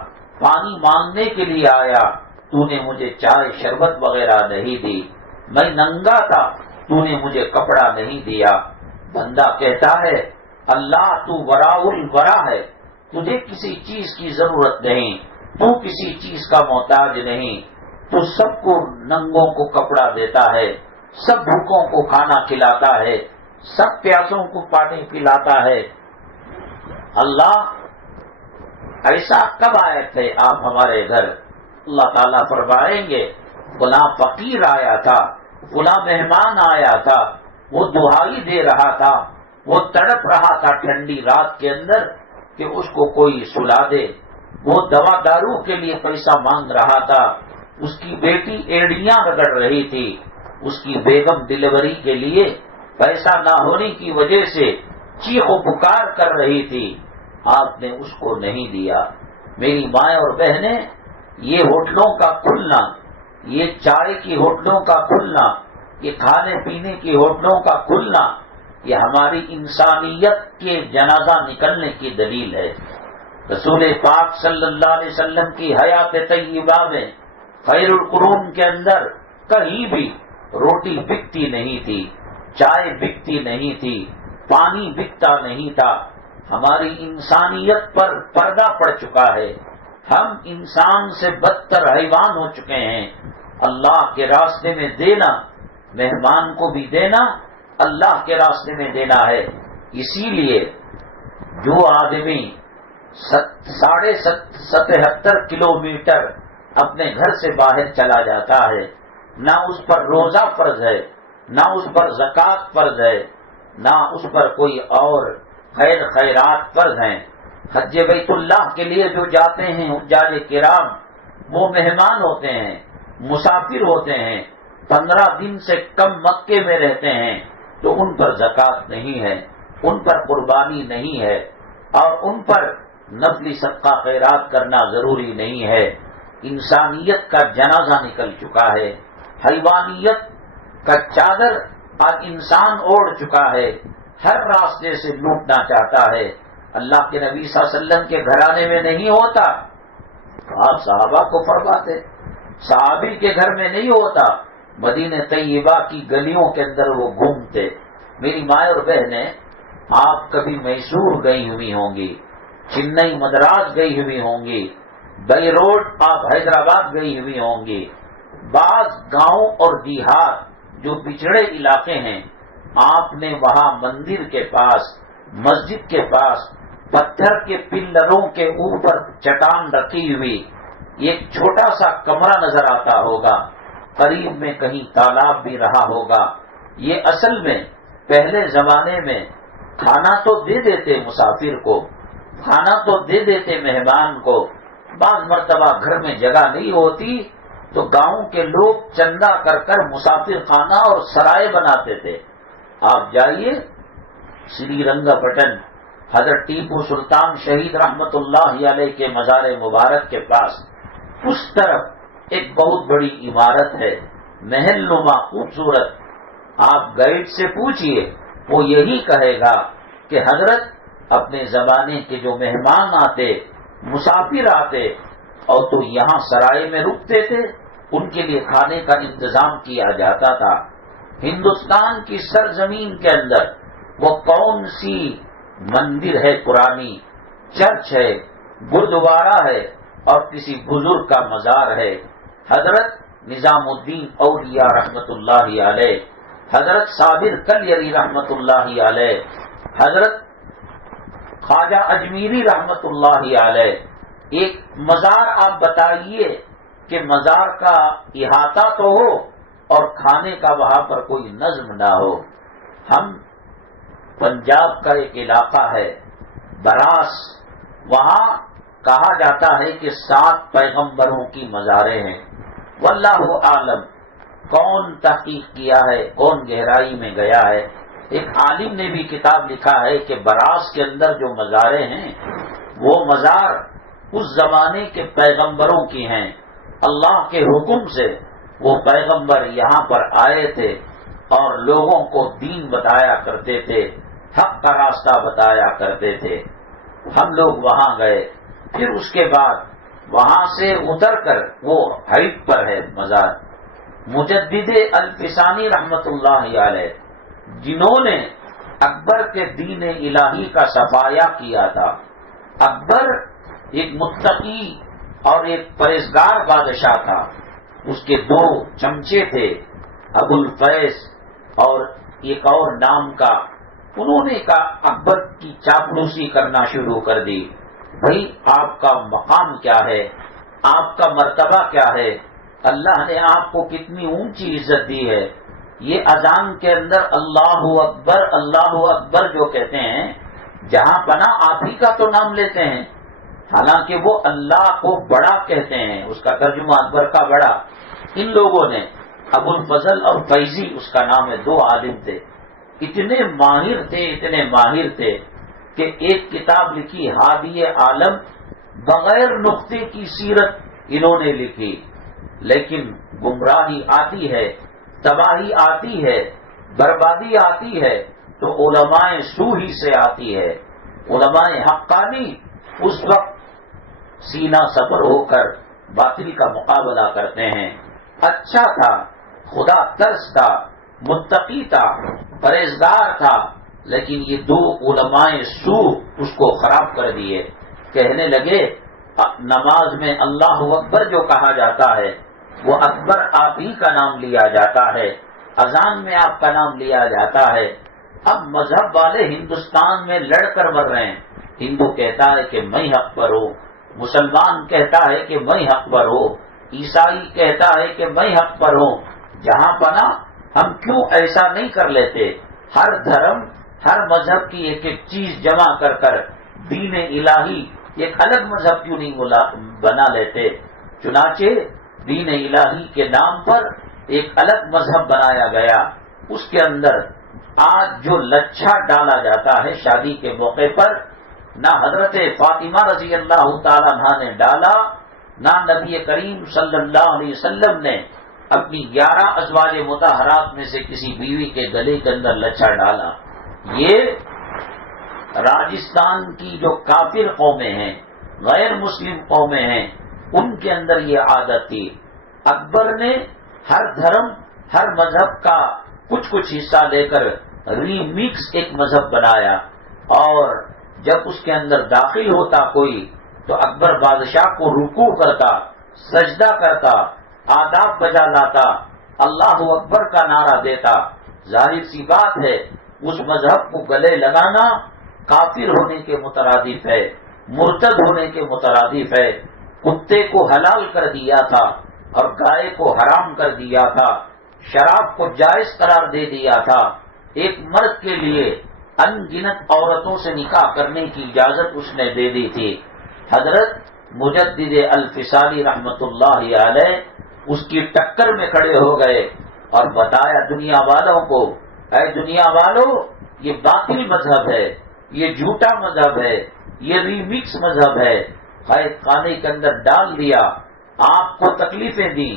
پانی مانگنے کے لیے آیا، تو نے مجھے چائے شربت وغیرہ نہیں دی. میں ننگا تھا، تو نے مجھے کپڑا نہیں دیا. بندہ کہتا ہے، اللہ تو وراء الورا ہے، تجھے کسی چیز کی ضرورت نہیں، تو کسی چیز کا محتاج نہیں، تو سب کو ننگوں کو کپڑا دیتا ہے، سب بھوکوں کو کھانا کھلاتا ہے، سب پیاسوں کو پانی پلاتا ہے. اللہ ایسا کب آئے تھے آپ ہمارے گھر؟ اللہ تعالیٰ فرمائیں گے، فلاں فقیر آیا تھا، فلاں مہمان آیا تھا، وہ دہائی دے رہا تھا، وہ تڑپ رہا تھا ٹھنڈی رات کے اندر کہ اس کو کوئی سلا دے. وہ دوا دارو کے لیے پیسہ مانگ رہا تھا، اس کی بیٹی ایڑیاں رگڑ رہی تھی، اس کی بیگم ڈلیوری کے لیے پیسہ نہ ہونے کی وجہ سے چیخ و پکار کر رہی تھی، آپ نے اس کو نہیں دیا. میری مائیں اور بہنیں، یہ ہوٹلوں کا کھلنا، یہ چائے کی ہوٹلوں کا کھلنا، یہ کھانے پینے کی ہوٹلوں کا کھلنا، یہ ہماری انسانیت کے جنازہ نکلنے کی دلیل ہے. رسول پاک صلی اللہ علیہ وسلم کی حیات طیبہ میں خیر القرون کے اندر کہیں بھی روٹی بکتی نہیں تھی، چائے بکتی نہیں تھی، پانی بکتا نہیں تھا. ہماری انسانیت پر پردہ پڑ چکا ہے، ہم انسان سے بدتر حیوان ہو چکے ہیں. اللہ کے راستے میں دینا، مہمان کو بھی دینا، اللہ کے راستے میں دینا ہے. اسی لیے جو آدمی 77 کلومیٹر اپنے گھر سے باہر چلا جاتا ہے، نہ اس پر روزہ فرض ہے، نہ اس پر زکوٰۃ فرض ہے، نہ اس پر کوئی اور خیرات فرض ہیں. حج بیت اللہ کے لیے جو جاتے ہیں حجاج کرام، وہ مہمان ہوتے ہیں، مسافر ہوتے ہیں. 15 دن سے کم مکے میں رہتے ہیں تو ان پر زکوٰۃ نہیں ہے، ان پر قربانی نہیں ہے، اور ان پر نفلی صدقہ خیرات کرنا ضروری نہیں ہے۔ انسانیت کا جنازہ نکل چکا ہے، حیوانیت کا چادر آج انسان اوڑھ چکا ہے، ہر راستے سے لوٹنا چاہتا ہے۔ اللہ کے نبی صلی اللہ علیہ وسلم کے گھرانے میں نہیں ہوتا، آپ صحابہ کو فرماتے، صحابی کے گھر میں نہیں ہوتا، مدینہ طیبہ کی گلیوں کے اندر وہ گھومتے۔ میری ماں اور بہنیں، آپ کبھی میسور گئی ہوئی ہوں گی، چنئی مدراس گئی ہوئی ہوں گی، بئی روڈ آپ حیدرآباد گئی ہوئی ہوں گی۔ بعض گاؤں اور دیہات جو پچھڑے علاقے ہیں، آپ نے وہاں مندر کے پاس، مسجد کے پاس پتھر کے پلروں کے اوپر چٹان رکھی ہوئی ایک چھوٹا سا کمرہ نظر آتا ہوگا، قریب میں کہیں تالاب بھی رہا ہوگا۔ یہ اصل میں پہلے زمانے میں کھانا تو دے دیتے مسافر کو، کھانا تو دے دیتے مہمان کو، بعض مرتبہ گھر میں جگہ نہیں ہوتی تو گاؤں کے لوگ چندہ کر کر مسافر خانہ اور سرائے بناتے تھے۔ آپ جائیے سری رنگا پٹن حضرت ٹیپو سلطان شہید رحمت اللہ علیہ کے مزار مبارک کے پاس اس طرف ایک بہت بڑی عمارت ہے، محل نما خوبصورت۔ آپ گائیڈ سے پوچھئے، وہ یہی کہے گا کہ حضرت اپنے زمانے کے جو مہمان آتے، مسافر آتے، اور تو یہاں سرائے میں رکتے تھے، ان کے لیے کھانے کا انتظام کیا جاتا تھا۔ ہندوستان کی سرزمین کے اندر وہ کون سی مندر ہے پرانی، چرچ ہے، گردوارہ ہے، اور کسی بزرگ کا مزار ہے؟ حضرت نظام الدین اولیاء رحمت اللہ علیہ، حضرت صابر کلیری رحمت اللہ علیہ، حضرت خواجہ اجمیری رحمت اللہ علیہ۔ ایک مزار آپ بتائیے کہ مزار کا احاطہ تو ہو اور کھانے کا وہاں پر کوئی نظم نہ ہو۔ ہم پنجاب کا ایک علاقہ ہے براس، وہاں کہا جاتا ہے کہ 7 پیغمبروں کی مزاریں ہیں۔ واللہ عالم کون تحقیق کیا ہے، کون گہرائی میں گیا ہے۔ ایک عالم نے بھی کتاب لکھا ہے کہ براس کے اندر جو مزاریں ہیں وہ مزار اس زمانے کے پیغمبروں کی ہیں۔ اللہ کے حکم سے وہ پیغمبر یہاں پر آئے تھے اور لوگوں کو دین بتایا کرتے تھے، حق کا راستہ بتایا کرتے تھے۔ ہم لوگ وہاں گئے، پھر اس کے بعد وہاں سے اتر کر وہ ہائٹ پر ہے مزار، مجدد الفسانی رحمت اللہ علیہ، جنہوں نے اکبر کے دین الہی کا صفایا کیا تھا۔ اکبر ایک متقی اور ایک پرہیزگار بادشاہ تھا، اس کے 2 چمچے تھے، ابو الفیض اور ایک اور نام کا۔ انہوں نے کہا اکبر کی چاپلوسی کرنا شروع کر دی، بھائی آپ کا مقام کیا ہے، آپ کا مرتبہ کیا ہے، اللہ نے آپ کو کتنی اونچی عزت دی ہے۔ یہ اذان کے اندر اللہ اکبر جو کہتے ہیں، جہاں پناہ آپ ہی کا تو نام لیتے ہیں، حالانکہ وہ اللہ کو بڑا کہتے ہیں، اس کا ترجمہ اکبر کا بڑا۔ ان لوگوں نے ابو الفضل اور فیضی اس کا نام ہے، 2 عالم تھے، اتنے ماہر تھے کہ ایک کتاب لکھی ہادی عالم، بغیر نقطے کی سیرت انہوں نے لکھی۔ لیکن گمراہی آتی ہے، تباہی آتی ہے، بربادی آتی ہے تو علماء سو ہی سے آتی ہے۔ علماء حقانی اس وقت سینہ سپر ہو کر باطل کا مقابلہ کرتے ہیں۔ اچھا تھا، خدا ترس تھا، متقی تھا، پرہیزگار تھا، لیکن یہ 2 علماء سو اس کو خراب کر دیے۔ کہنے لگے نماز میں اللہ اکبر جو کہا جاتا ہے وہ اکبر آپ ہی کا نام لیا جاتا ہے، اذان میں آپ کا نام لیا جاتا ہے۔ اب مذہب والے ہندوستان میں لڑ کر مر رہے ہیں، ہندو کہتا ہے کہ میں حق پر ہوں، مسلمان کہتا ہے کہ میں حق پر ہوں، عیسائی کہتا ہے کہ میں حق پر ہوں۔ جہاں پناہ ہم کیوں ایسا نہیں کر لیتے؟ ہر دھرم، ہر مذہب کی ایک ایک چیز جمع کر کر دین الہی ایک الگ مذہب کیوں نہیں بنا لیتے؟ چنانچہ دین الہی کے نام پر ایک الگ مذہب بنایا گیا. اس کے اندر آج جو لچھا ڈالا جاتا ہے شادی کے موقع پر، نہ حضرت فاطمہ رضی اللہ تعالیٰ عنہا نے ڈالا، نہ نبی کریم صلی اللہ علیہ وسلم نے اپنی 11 ازواج مطہرات میں سے کسی بیوی کے گلے کے اندر لچھا ڈالا. یہ راجستھان کی جو کافر قومیں ہیں، غیر مسلم قومیں ہیں، ان کے اندر یہ عادت تھی. اکبر نے ہر دھرم، ہر مذہب کا کچھ حصہ لے کر ری مکس ایک مذہب بنایا، اور جب اس کے اندر داخل ہوتا کوئی تو اکبر بادشاہ کو رکوع کرتا، سجدہ کرتا، آداب بجا لاتا، اللہ اکبر کا نعرہ دیتا. ظاہر سی بات ہے اس مذہب کو گلے لگانا کافر ہونے کے مترادف ہے، مرتد ہونے کے مترادف ہے. کتے کو حلال کر دیا تھا اور گائے کو حرام کر دیا تھا، شراب کو جائز قرار دے دیا تھا. ایک مرد کے لیے ان گنت عورتوں سے نکاح کرنے کی اجازت اس نے دے دی تھی. حضرت مجدد الفسانی رحمت اللہ علیہ اس کی ٹکر میں کھڑے ہو گئے اور بتایا دنیا والوں کو، اے دنیا والوں، یہ باطل مذہب ہے، یہ جھوٹا مذہب ہے، یہ ری مکس مذہب ہے. قید خانے کے اندر ڈال دیا، آپ کو تکلیفیں دی،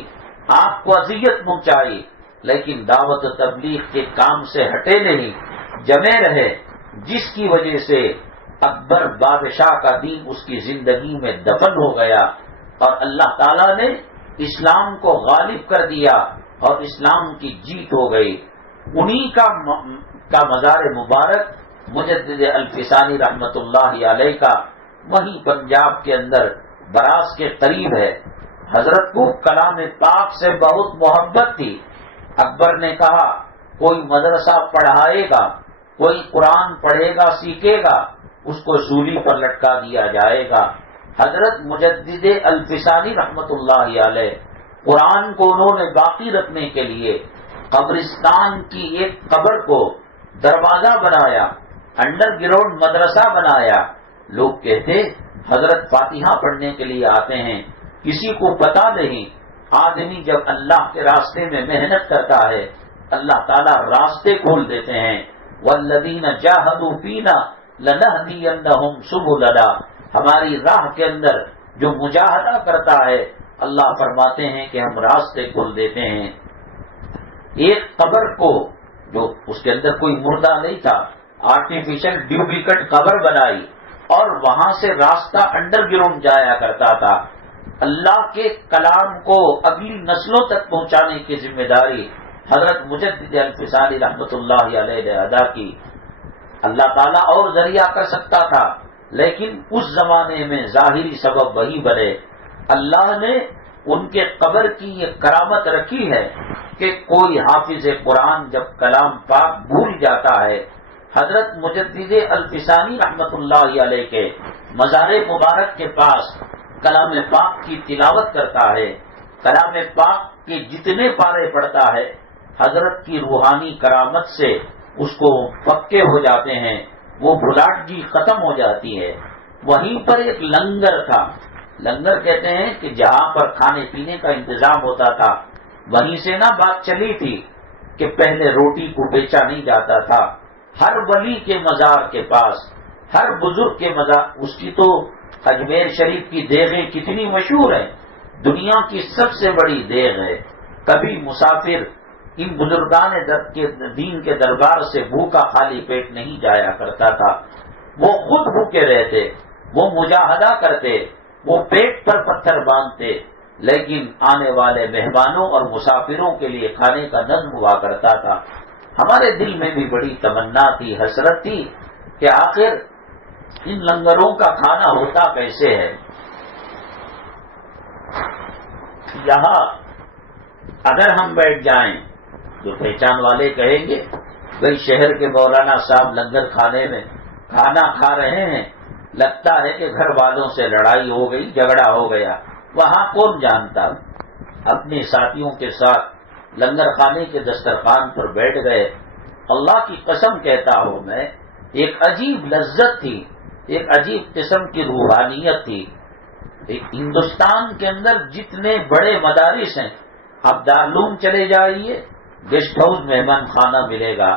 آپ کو اذیت پہنچائی، لیکن دعوت و تبلیغ کے کام سے ہٹے نہیں، جمے رہے، جس کی وجہ سے اکبر بادشاہ کا دین اس کی زندگی میں دفن ہو گیا اور اللہ تعالیٰ نے اسلام کو غالب کر دیا اور اسلام کی جیت ہو گئی. انہی کا مزار مبارک مجدد الفسانی رحمت اللہ علیہ کا وہیں پنجاب کے اندر براس کے قریب ہے. حضرت کو کلام پاک سے بہت محبت تھی. اکبر نے کہا کوئی مدرسہ پڑھائے گا، کوئی قرآن پڑھے گا، سیکھے گا، اس کو سولی پر لٹکا دیا جائے گا. حضرت مجدد الفسانی رحمت اللہ علیہ قرآن کو انہوں نے باقی رکھنے کے لیے قبرستان کی ایک قبر کو دروازہ بنایا، انڈر گراؤنڈ مدرسہ بنایا. لوگ کہتے حضرت فاتحہ پڑھنے کے لیے آتے ہیں، کسی کو پتا نہیں. آدمی جب اللہ کے راستے میں محنت کرتا ہے اللہ تعالیٰ راستے کھول دیتے ہیں. والذین جاہدوا فینا لنہدینہم سبلنا، ہماری راہ کے اندر جو مجاہدہ کرتا ہے اللہ فرماتے ہیں کہ ہم راستے کھول دیتے ہیں. ایک قبر کو جو اس کے اندر کوئی مردہ نہیں تھا، آرٹیفیشل ڈپلیکیٹ قبر بنائی اور وہاں سے راستہ انڈر گراؤنڈ جایا کرتا تھا. اللہ کے کلام کو اگلی نسلوں تک پہنچانے کی ذمہ داری حضرت مجدد الفسانی رحمت اللہ علیہ نے ادا کی. اللہ تعالیٰ اور ذریعہ کر سکتا تھا، لیکن اس زمانے میں ظاہری سبب وہی بنے. اللہ نے ان کے قبر کی یہ کرامت رکھی ہے کہ کوئی حافظ قرآن جب کلام پاک بھول جاتا ہے، حضرت مجدد الفسانی رحمت اللہ علیہ کے مزار مبارک کے پاس کلام پاک کی تلاوت کرتا ہے، کلام پاک کے جتنے پارے پڑھتا ہے حضرت کی روحانی کرامت سے اس کو پکے ہو جاتے ہیں، وہ بھلاٹگی ختم ہو جاتی ہے. وہیں پر ایک لنگر تھا، لنگر کہتے ہیں کہ جہاں پر کھانے پینے کا انتظام ہوتا تھا، وہیں سے نا بات چلی تھی کہ پہلے روٹی کو بیچا نہیں جاتا تھا. ہر ولی کے مزار کے پاس، ہر بزرگ کے مزار، اس کی تو اجمیر شریف کی دیغیں کتنی مشہور ہیں، دنیا کی سب سے بڑی دیغ ہے. کبھی مسافر ان بزرگان دین کے دربار سے بھوکا خالی پیٹ نہیں جایا کرتا تھا. وہ خود بھوکے رہتے، وہ مجاہدہ کرتے، وہ پیٹ پر پتھر باندھتے، لیکن آنے والے مہمانوں اور مسافروں کے لیے کھانے کا نظم ہوا کرتا تھا. ہمارے دل میں بھی بڑی تمنا تھی، حسرت تھی کہ آخر ان لنگروں کا کھانا ہوتا کیسے ہے. یہاں اگر ہم بیٹھ جائیں جو پہچان والے کہیں گے بھائی شہر کے مولانا صاحب لنگر کھانے میں کھانا کھا رہے ہیں، لگتا ہے کہ گھر والوں سے لڑائی ہو گئی، جھگڑا ہو گیا. وہاں کون جانتا. اپنے ساتھیوں کے ساتھ لنگر خانے کے دسترخوان پر بیٹھ گئے. اللہ کی قسم کہتا ہوں میں، ایک عجیب لذت تھی، ایک عجیب قسم کی روحانیت تھی. ہندوستان کے اندر جتنے بڑے مدارس ہیں آپ دارالعلوم چلے جائیے، گیسٹ ہاؤس مہمان خانہ ملے گا.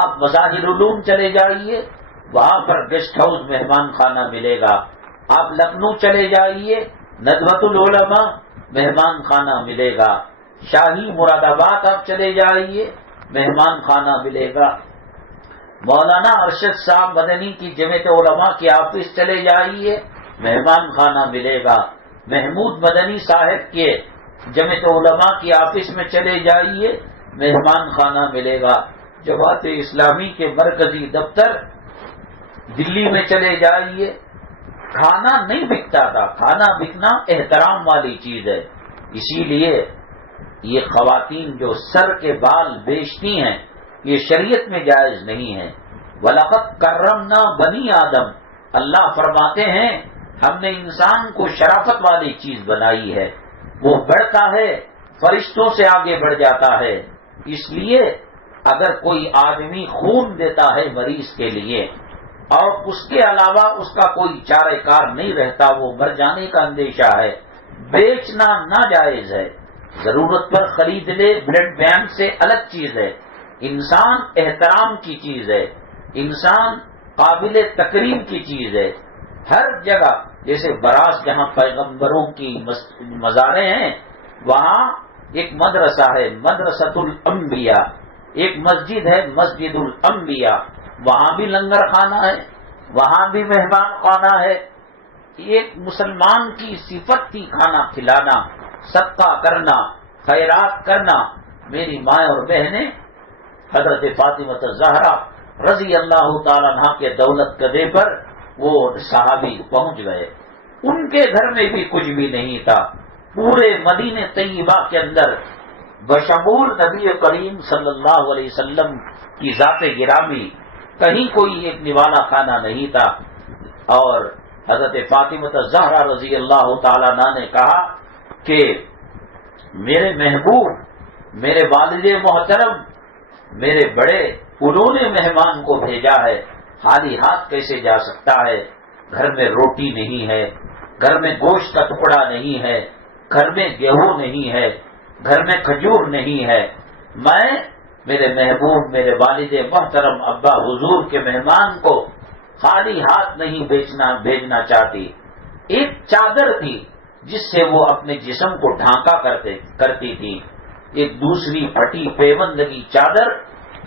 آپ مظاہر علوم چلے جائیے، وہاں پر گیسٹ ہاؤس مہمان خانہ ملے گا. آپ لکھنؤ چلے جائیے، ندوۃ العلماء مہمان خانہ ملے گا. شاہی مراد آباد آپ چلے جائیے، مہمان خانہ ملے گا. مولانا ارشد صاحب مدنی کی جمعیت علماء کے آفس چلے جائیے، مہمان خانہ ملے گا. محمود مدنی صاحب کے جمعیت علماء کی آفس میں چلے جائیے، مہمان خانہ ملے گا. جماعت اسلامی کے مرکزی دفتر دلی میں چلے جائیے، کھانا نہیں بکتا تھا. کھانا بکنا احترام والی چیز ہے. اسی لیے یہ خواتین جو سر کے بال بیچتی ہیں یہ شریعت میں جائز نہیں ہے. وَلَقَدْ كَرَّمْنَا بَنِي آدم، اللہ فرماتے ہیں ہم نے انسان کو شرافت والی چیز بنائی ہے. وہ بڑھتا ہے، فرشتوں سے آگے بڑھ جاتا ہے. اس لیے اگر کوئی آدمی خون دیتا ہے مریض کے لیے اور اس کے علاوہ اس کا کوئی چارہ کار نہیں رہتا، وہ مر جانے کا اندیشہ ہے، بیچنا ناجائز ہے. ضرورت پر خرید لے، بلڈ بینک سے الگ چیز ہے. انسان احترام کی چیز ہے، انسان قابل تکریم کی چیز ہے. ہر جگہ جیسے براس جہاں پیغمبروں کی مزاریں ہیں وہاں ایک مدرسہ ہے مدرسۃ الانبیاء، ایک مسجد ہے مسجد الانبیاء، وہاں بھی لنگر خانہ ہے، وہاں بھی مہمان خانہ ہے. ایک مسلمان کی صفت تھی کھانا کھلانا، صدقہ کرنا، خیرات کرنا. میری ماں اور بہنیں حضرت فاطمہ الزہرا رضی اللہ تعالیٰ عنہ کے دولت قدے پر وہ صحابی پہنچ گئے. ان کے گھر میں بھی کچھ بھی نہیں تھا. پورے مدینہ طیبہ کے اندر بشمول نبی کریم صلی اللہ علیہ وسلم کی ذات گرامی کہیں کوئی ایک نوالا خانہ نہیں تھا. اور حضرت فاطمہ الزہرا رضی اللہ تعالیٰ عنہ نے کہا کہ میرے محبوب، میرے والد محترم، میرے بڑے، انہوں نے مہمان کو بھیجا ہے، خالی ہاتھ کیسے جا سکتا ہے؟ گھر میں روٹی نہیں ہے، گھر میں گوشت کا ٹکڑا نہیں ہے، گھر میں گیہوں نہیں ہے، گھر میں کھجور نہیں ہے. میں میرے محبوب، میرے والد محترم ابا حضور کے مہمان کو خالی ہاتھ نہیں بھیجنا چاہتی. ایک چادر تھی جس سے وہ اپنے جسم کو ڈھانکا کرتی تھی. ایک دوسری پھٹی پیوند لگی چادر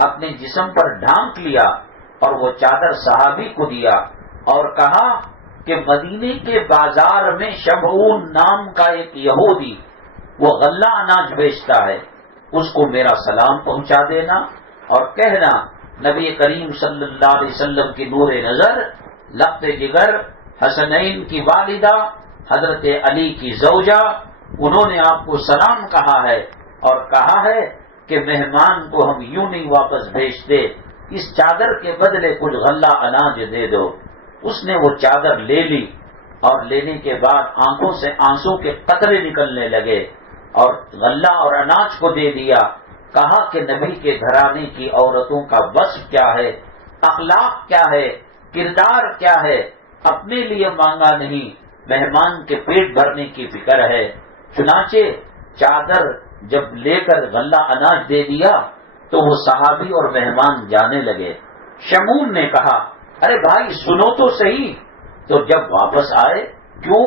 اپنے جسم پر ڈھانک لیا اور وہ چادر صحابی کو دیا اور کہا کہ مدینے کے بازار میں شمعون نام کا ایک یہودی وہ غلہ اناج بیچتا ہے، اس کو میرا سلام پہنچا دینا اور کہنا نبی کریم صلی اللہ علیہ وسلم کی نور نظر، لخت جگر، حسنین کی والدہ، حضرت علی کی زوجہ، انہوں نے آپ کو سلام کہا ہے اور کہا ہے کہ مہمان کو ہم یوں نہیں واپس بھیجتے، اس چادر کے بدلے کچھ غلہ اناج دے دو. اس نے وہ چادر لے لی اور لینے کے بعد آنکھوں سے آنسو کے قطرے نکلنے لگے اور غلہ اور اناج کو دے دیا. کہا کہ نبی کے گھرانے کی عورتوں کا وصف کیا ہے، اخلاق کیا ہے، کردار کیا ہے. اپنے لیے مانگا نہیں، مہمان کے پیٹ بھرنے کی فکر ہے. چنانچہ چادر جب لے کر غلہ اناج دے دیا تو وہ صحابی اور مہمان جانے لگے. شمون نے کہا ارے بھائی سنو تو صحیح. تو جب واپس آئے، کیوں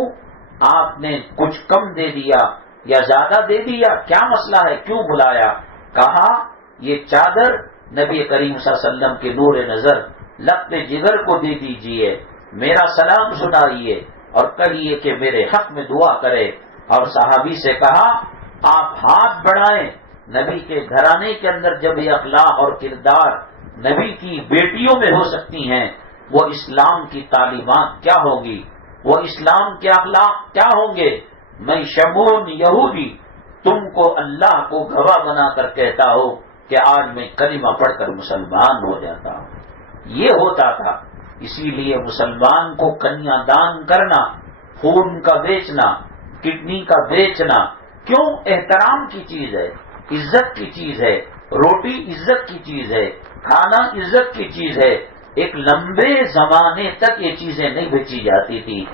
آپ نے کچھ کم دے دیا یا زیادہ دے دیا، کیا مسئلہ ہے، کیوں بلایا؟ کہا یہ چادر نبی کریم صلی اللہ علیہ وسلم کے نور نظر لخت جگر کو دے دیجئے، میرا سلام سنائیے اور کہیے کہ میرے حق میں دعا کرے. اور صحابی سے کہا آپ ہاتھ بڑھائیں. نبی کے گھرانے کے اندر جب یہ اخلاق اور کردار نبی کی بیٹیوں میں ہو سکتی ہیں، وہ اسلام کی تعلیمات کیا ہوگی، وہ اسلام کے اخلاق کیا ہوں گے. میں شمون یہودی تم کو اللہ کو گواہ بنا کر کہتا ہوں کہ آج میں کلمہ پڑھ کر مسلمان ہو جاتا ہوں. یہ ہوتا تھا. اسی لیے مسلمان کو کنیا دان کرنا، خون کا بیچنا، کڈنی کا بیچنا کیوں؟ احترام کی چیز ہے، عزت کی چیز ہے. روٹی عزت کی چیز ہے، کھانا عزت کی چیز ہے. ایک لمبے زمانے تک یہ چیزیں نہیں بیچی جاتی تھی.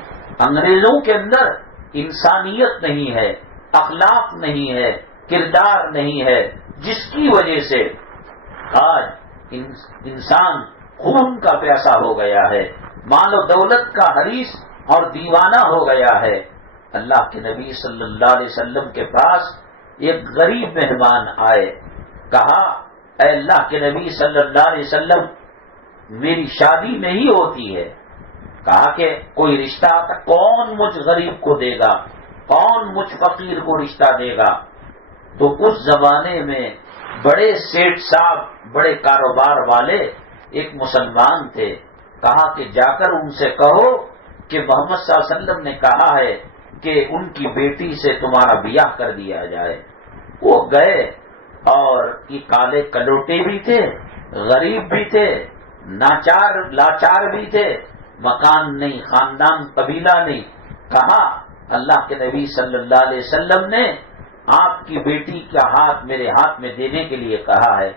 انگریزوں کے اندر انسانیت نہیں ہے، اخلاق نہیں ہے، کردار نہیں ہے، جس کی وجہ سے آج انسان خون کا پیاسا ہو گیا ہے، مال و دولت کا حریص اور دیوانہ ہو گیا ہے۔ اللہ کے نبی صلی اللہ علیہ وسلم کے پاس ایک غریب مہمان آئے، کہا اے اللہ کے نبی صلی اللہ علیہ وسلم میری شادی نہیں ہوتی ہے، کہا کہ کوئی رشتہ آتا کون مجھ غریب کو دے گا، کون مجھ فقیر کو رشتہ دے گا؟ تو اس زمانے میں بڑے سیٹ صاحب، بڑے کاروبار والے ایک مسلمان تھے، کہا کہ جا کر ان سے کہو کہ محمد صلی اللہ علیہ وسلم نے کہا ہے کہ ان کی بیٹی سے تمہارا بیاہ کر دیا جائے۔ وہ گئے اور یہ کالے کلوٹے بھی تھے، غریب بھی تھے، لاچار بھی تھے، مکان نہیں، خاندان قبیلہ نہیں۔ کہا اللہ کے نبی صلی اللہ علیہ وسلم نے آپ کی بیٹی کا ہاتھ میرے ہاتھ میں دینے کے لیے کہا ہے۔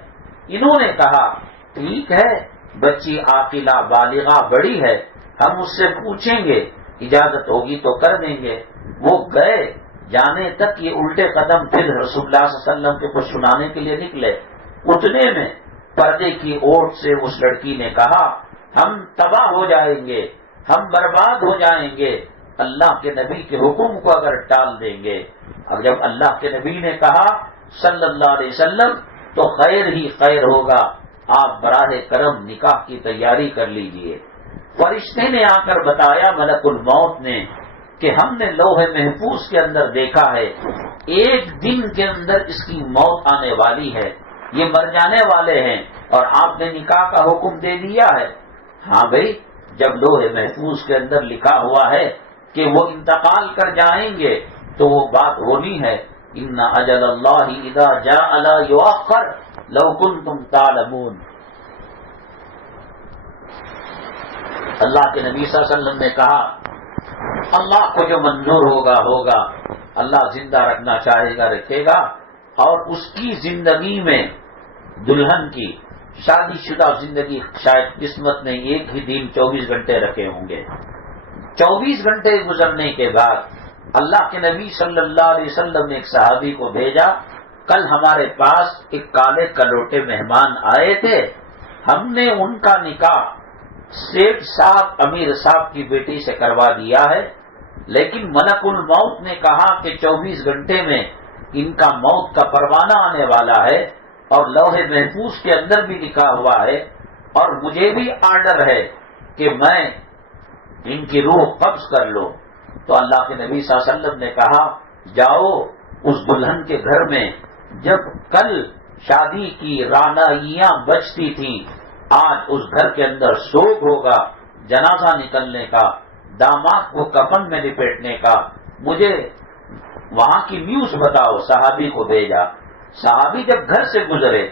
انہوں نے کہا ٹھیک ہے، بچی عاقلہ بالغہ بڑی ہے، ہم اس سے پوچھیں گے، اجازت ہوگی تو کر دیں گے۔ وہ گئے، جانے تک یہ الٹے قدم پھر رسول اللہ صلی اللہ علیہ وسلم کے کچھ سنانے کے لیے نکلے۔ اتنے میں پردے کی اوٹ سے اس لڑکی نے کہا ہم تباہ ہو جائیں گے، ہم برباد ہو جائیں گے اللہ کے نبی کے حکم کو اگر ٹال دیں گے۔ اب جب اللہ کے نبی نے کہا صلی اللہ علیہ وسلم تو خیر ہی خیر ہوگا، آپ براہ کرم نکاح کی تیاری کر لیجئے۔ فرشتے نے آ کر بتایا، ملک الموت نے، کہ ہم نے لوح محفوظ کے اندر دیکھا ہے ایک دن کے اندر اس کی موت آنے والی ہے، یہ مر جانے والے ہیں، اور آپ نے نکاح کا حکم دے دیا ہے۔ ہاں بھائی، جب لوح محفوظ کے اندر لکھا ہوا ہے کہ وہ انتقال کر جائیں گے تو وہ بات ہونی ہے۔ ان اجل اللہ اذا جاء لا یؤخر لو کنتم تعلمون۔ اللہ کے نبی صلی اللہ علیہ وسلم نے کہا اللہ کو جو منظور ہوگا ہوگا، اللہ زندہ رکھنا چاہے گا رکھے گا، اور اس کی زندگی میں دلہن کی شادی شدہ زندگی شاید قسمت نے ایک ہی دن 24 گھنٹے رکھے ہوں گے۔ 24 گھنٹے گزرنے کے بعد اللہ کے نبی صلی اللہ علیہ وسلم نے ایک صحابی کو بھیجا، کل ہمارے پاس ایک کالے کلوٹے مہمان آئے تھے، ہم نے ان کا نکاح سیٹ صاحب امیر صاحب کی بیٹی سے کروا دیا ہے، لیکن ملک الموت نے کہا کہ 24 گھنٹے میں ان کا موت کا پروانہ آنے والا ہے، اور لوح محفوظ کے اندر بھی لکھا ہوا ہے، اور مجھے بھی آرڈر ہے کہ میں ان کی روح قبض کر لو۔ تو اللہ کے نبی صلی اللہ علیہ وسلم نے کہا جاؤ اس دلہن کے گھر میں جب کل شادی کی رعنائیاں بجتی تھیں، آج اس گھر کے اندر سوگ ہوگا، جنازہ نکلنے کا، داماد کو کفن میں لپیٹنے کا، مجھے وہاں کی نیوز بتاؤ۔ صحابی کو بھیجا، صحابی جب گھر سے گزرے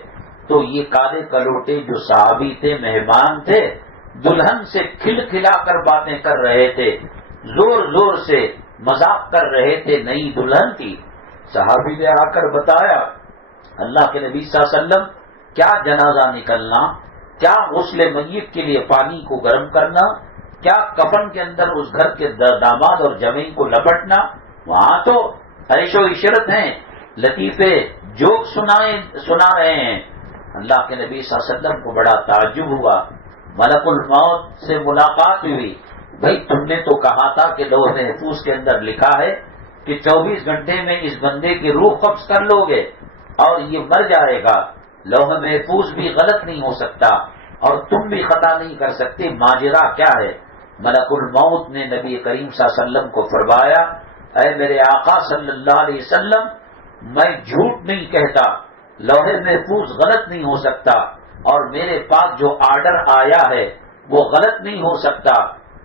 تو یہ کالے کلوٹے جو صحابی تھے، مہمان تھے، دلہن سے کھل کھلا کر باتیں کر رہے تھے، زور زور سے مذاق کر رہے تھے نئی دلہن کی۔ صحابی نے آ کر بتایا اللہ کے نبی صلی اللہ علیہ وسلم، کیا جنازہ نکلنا، کیا غسل میت کے لیے پانی کو گرم کرنا، کیا کفن کے اندر اس گھر کے داماد اور جمعی کو لپٹنا، وہاں تو عیش و عشرت ہیں، لطیفے جوک سنا رہے ہیں۔ اللہ کے نبی صلی اللہ علیہ وسلم کو بڑا تعجب ہوا، ملک الموت سے ملاقات ہوئی۔ بھائی تم نے تو کہا تھا کہ لوح محفوظ کے اندر لکھا ہے کہ 24 گھنٹے میں اس بندے کی روح قبض کر لو گے اور یہ مر جائے گا۔ لوح محفوظ بھی غلط نہیں ہو سکتا اور تم بھی خطا نہیں کر سکتے، ماجرا کیا ہے؟ ملک الموت نے نبی کریم صلی اللہ علیہ وسلم کو فرمایا، اے میرے آقا صلی اللہ علیہ وسلم، میں جھوٹ نہیں کہتا، لوح محفوظ غلط نہیں ہو سکتا، اور میرے پاس جو آرڈر آیا ہے وہ غلط نہیں ہو سکتا،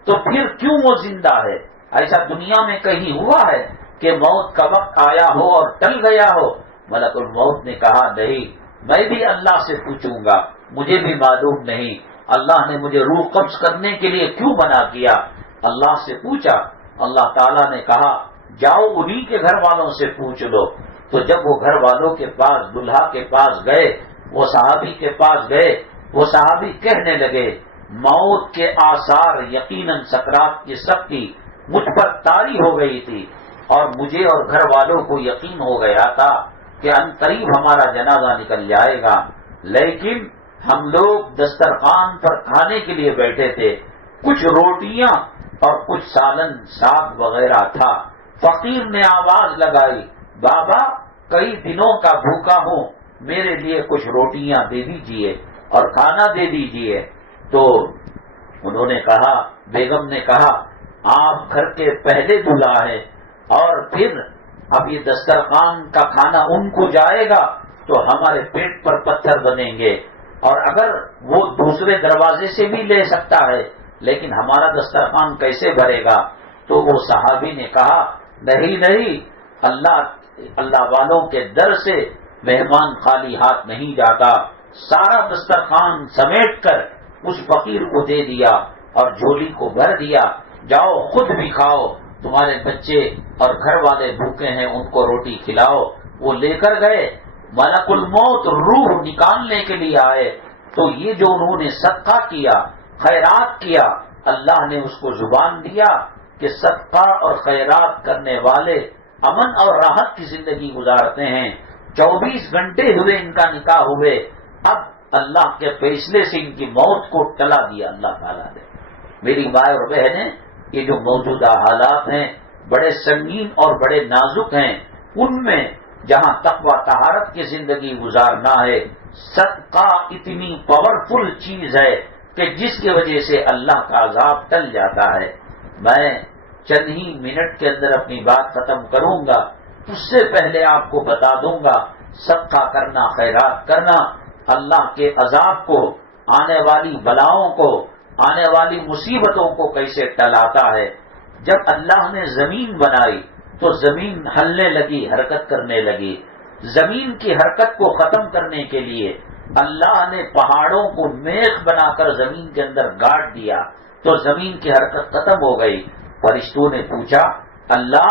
تو پھر کیوں وہ زندہ ہے؟ ایسا دنیا میں کہیں ہوا ہے کہ موت کا وقت آیا ہو اور ٹل گیا ہو؟ ملک الموت نے کہا نہیں، میں بھی اللہ سے پوچھوں گا، مجھے بھی معلوم نہیں اللہ نے مجھے روح قبض کرنے کے لیے کیوں بنا کیا۔ اللہ سے پوچھا، اللہ تعالیٰ نے کہا جاؤ انہی کے گھر والوں سے پوچھ لو۔ تو جب وہ گھر والوں کے پاس، دلہا کے پاس گئے، وہ صحابی کے پاس گئے، وہ صحابی کہنے لگے موت کے آثار، یقیناً سکرات کی سختی مجھ پر طاری ہو گئی تھی، اور مجھے اور گھر والوں کو یقین ہو گیا تھا کہ عنقریب ہمارا جنازہ نکل جائے گا، لیکن ہم لوگ دسترخوان پر کھانے کے لیے بیٹھے تھے، کچھ روٹیاں اور کچھ سالن ساگ وغیرہ تھا۔ فقیر نے آواز لگائی، بابا کئی دنوں کا بھوکا ہوں، میرے لیے کچھ روٹیاں دے دیجئے اور کھانا دے دیجئے۔ تو انہوں نے کہا، بیگم نے کہا، آپ گھر کے پہلے دلہا ہیں اور پھر اب یہ دسترخوان کا کھانا ان کو جائے گا تو ہمارے پیٹ پر پتھر بنیں گے، اور اگر وہ دوسرے دروازے سے بھی لے سکتا ہے لیکن ہمارا دسترخوان کیسے بھرے گا؟ تو وہ صحابی نے کہا، نہیں، اللہ والوں کے در سے مہمان خالی ہاتھ نہیں جاتا۔ سارا دسترخوان سمیٹ کر اس فقیر کو دے دیا اور جھولی کو بھر دیا، جاؤ خود بھی کھاؤ، تمہارے بچے اور گھر والے بھوکے ہیں، ان کو روٹی کھلاؤ۔ وہ لے کر گئے، ملک الموت روح نکالنے کے لیے آئے، تو یہ جو انہوں نے صدقہ کیا، خیرات کیا، اللہ نے اس کو زبان دیا کہ صدقہ اور خیرات کرنے والے امن اور راحت کی زندگی گزارتے ہیں۔ 24 گھنٹے ہوئے ان کا نکاح ہوئے، اب اللہ کے فیصلے سے ان کی موت کو ٹلا دیا اللہ تعالیٰ نے۔ میری مائیں اور بہنیں، یہ جو موجودہ حالات ہیں بڑے سنگین اور بڑے نازک ہیں، ان میں جہاں تقوی طہارت کی زندگی گزارنا ہے، صدقہ اتنی پاورفل چیز ہے کہ جس کی وجہ سے اللہ کا عذاب ٹل جاتا ہے۔ میں چند ہی منٹ کے اندر اپنی بات ختم کروں گا، اس سے پہلے آپ کو بتا دوں گا صدقہ کرنا، خیرات کرنا اللہ کے عذاب کو، آنے والی بلاؤں کو، آنے والی مصیبتوں کو کیسے ٹلاتا ہے۔ جب اللہ نے زمین بنائی تو زمین ہلنے لگی، حرکت کرنے لگی۔ زمین کی حرکت کو ختم کرنے کے لیے اللہ نے پہاڑوں کو میخ بنا کر زمین کے اندر گاڑ دیا تو زمین کی حرکت ختم ہو گئی۔ فرشتوں نے پوچھا، اللہ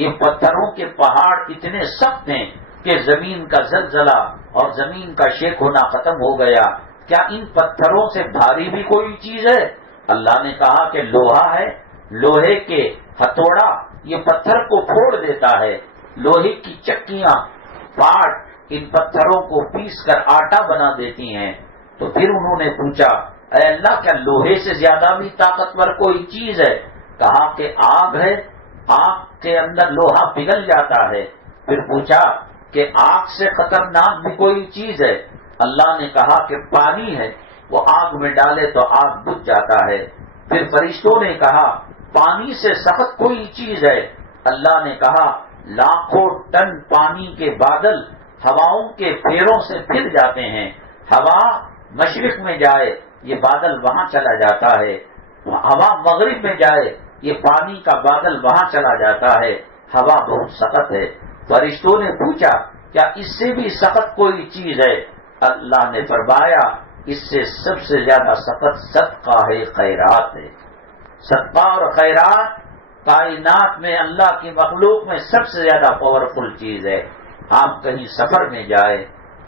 یہ پتھروں کے پہاڑ اتنے سخت ہیں کہ زمین کا زلزلہ اور زمین کا شیک ہونا ختم ہو گیا، کیا ان پتھروں سے بھاری بھی کوئی چیز ہے؟ اللہ نے کہا کہ لوہا ہے، لوہے کے ہتھوڑا یہ پتھر کو پھوڑ دیتا ہے، لوہے کی چکیاں پاٹ ان پتھروں کو پیس کر آٹا بنا دیتی ہیں۔ تو پھر انہوں نے پوچھا، اے اللہ کیا لوہے سے زیادہ بھی طاقتور کوئی چیز ہے؟ کہا کہ آگ ہے، آگ کے اندر لوہا پگھل جاتا ہے۔ پھر پوچھا کہ آگ سے خطرناک بھی کوئی چیز ہے؟ اللہ نے کہا کہ پانی ہے، وہ آگ میں ڈالے تو آگ بجھ جاتا ہے۔ پھر فرشتوں نے کہا پانی سے سخت کوئی چیز ہے؟ اللہ نے کہا لاکھوں ٹن پانی کے بادل ہواؤں کے پیروں سے پھر جاتے ہیں، ہوا مشرق میں جائے یہ بادل وہاں چلا جاتا ہے، ہوا مغرب میں جائے یہ پانی کا بادل وہاں چلا جاتا ہے، ہوا بہت سخت ہے۔ فرشتوں نے پوچھا کیا اس سے بھی سخت کوئی چیز ہے؟ اللہ نے فرمایا اس سے سب سے زیادہ سخت صدقہ ہے، خیرات ہے۔ صدقہ اور خیرات کائنات میں اللہ کی مخلوق میں سب سے زیادہ پاورفل چیز ہے۔ آپ کہیں سفر میں جائے،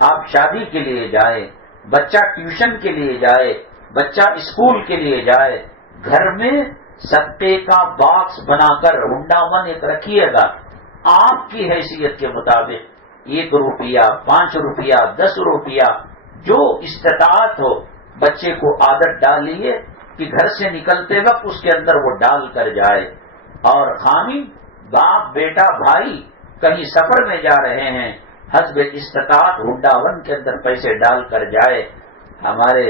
آپ شادی کے لیے جائے، بچہ ٹیوشن کے لیے جائے، بچہ اسکول کے لیے جائے، گھر میں صدقے کا باکس بنا کر ہنڈا ایک رکھیے گا، آپ کی حیثیت کے مطابق 1 روپیہ، 5 روپیہ، 10 روپیہ، جو استطاعت ہو، بچے کو عادت ڈالیے کہ گھر سے نکلتے وقت اس کے اندر وہ ڈال کر جائے۔ اور خامی باپ، بیٹا، بھائی کہیں سفر میں جا رہے ہیں، حسب استطاعت ہنڈا کے اندر پیسے ڈال کر جائے۔ ہمارے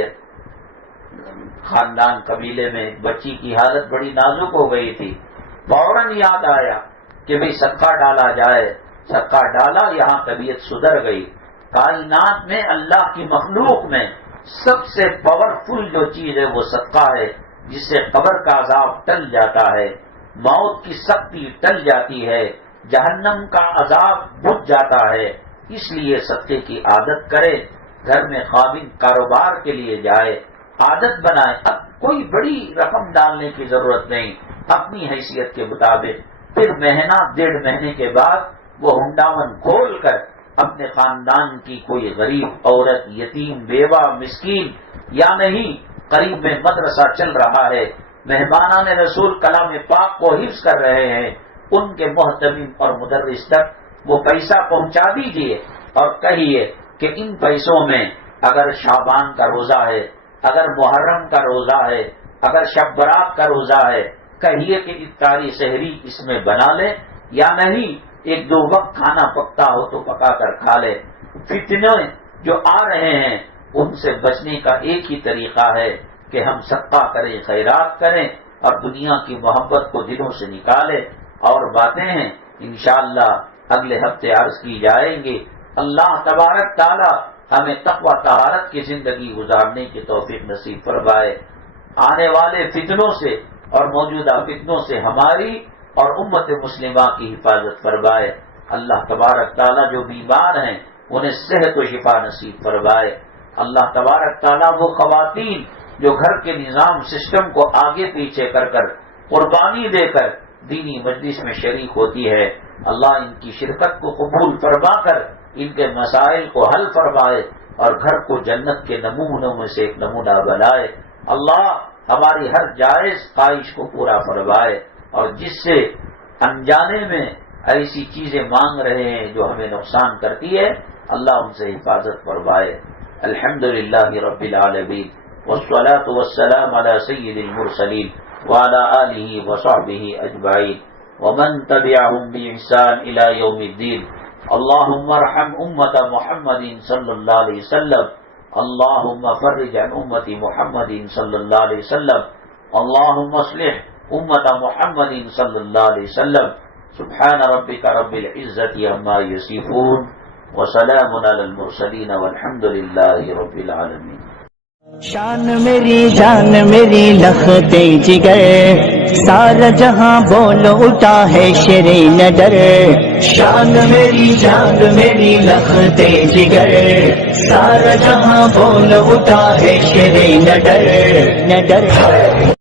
خاندان قبیلے میں ایک بچی کی حالت بڑی نازک ہو گئی تھی، فوراً یاد آیا کہ بھئی صدقہ ڈالا جائے، صدقہ ڈالا، یہاں طبیعت سدھر گئی۔ کائنات میں اللہ کی مخلوق میں سب سے پاورفل جو چیز ہے وہ صدقہ ہے، جس سے قبر کا عذاب ٹل جاتا ہے، موت کی سختی ٹل جاتی ہے، جہنم کا عذاب بجھ جاتا ہے۔ اس لیے صدقے کی عادت کرے، گھر میں خاوند کاروبار کے لیے جائے، عادت بنائے۔ اب کوئی بڑی رقم ڈالنے کی ضرورت نہیں، اپنی حیثیت کے مطابق۔ پھر مہینہ 1.5 مہینے کے بعد وہ ہنڈاون کھول کر اپنے خاندان کی کوئی غریب عورت، یتیم، بیوہ، مسکین، یا نہیں قریب میں مدرسہ چل رہا ہے، مہمانان رسول کلام پاک کو حفظ کر رہے ہیں، ان کے محتمم اور مدرس تک وہ پیسہ پہنچا دیجئے اور کہیے کہ ان پیسوں میں اگر شعبان کا روزہ ہے، اگر محرم کا روزہ ہے، اگر شب برات کا روزہ ہے، کہیے کہ افطاری سحری اس میں بنا لے، یا نہیں ایک دو وقت کھانا پکتا ہو تو پکا کر کھا لے۔ فتنے جو آ رہے ہیں ان سے بچنے کا ایک ہی طریقہ ہے کہ ہم صدقہ کریں، خیرات کریں اور دنیا کی محبت کو دلوں سے نکالیں۔ اور باتیں ہیں انشاءاللہ اگلے ہفتے عرض کی جائیں گے۔ اللہ تبارک تعالی ہمیں تقوی طہارت کی زندگی گزارنے کی توفیق نصیب فرمائے، آنے والے فتنوں سے اور موجودہ فتنوں سے ہماری اور امت مسلمہ کی حفاظت فرمائے۔ اللہ تبارک تعالی جو بیمار ہیں انہیں صحت و شفا نصیب فرمائے۔ اللہ تبارک تعالی وہ خواتین جو گھر کے نظام سسٹم کو آگے پیچھے کر کر قربانی دے کر دینی مجلس میں شریک ہوتی ہے، اللہ ان کی شرکت کو قبول فرما کر ان کے مسائل کو حل فرمائے اور گھر کو جنت کے نمونوں میں سے ایک نمونہ بنائے۔ اللہ ہماری ہر جائز خواہش کو پورا فرمائے، اور جس سے انجانے میں ایسی چیزیں مانگ رہے ہیں جو ہمیں نقصان کرتی ہے، اللہ ان سے حفاظت فرمائے۔ الحمدللہ رب العالمین والصلاة والسلام علی سید المرسلین وعلی آلہ وصحبہ اجمعین ومن تبعهم بإحسان إلى يوم الدين۔ اللهم ارحم امت محمد صلی اللہ علیہ وسلم، اللهم فرج عن امت محمد صلی اللہ علیہ وسلم، اللهم اصلح امت محمد صلی اللہ علیہ وسلم۔ سبحان ربک رب العزت عما یصفون وسلام علی المرسلین والحمد للہ رب العالمین۔ شان میری جان میری لخت جگر، سارا جہاں بول اٹھا ہے شیر نڈر۔ شان میری جان میری لخت جگر، سارا جہاں بول اٹھا ہے شیر نڈر۔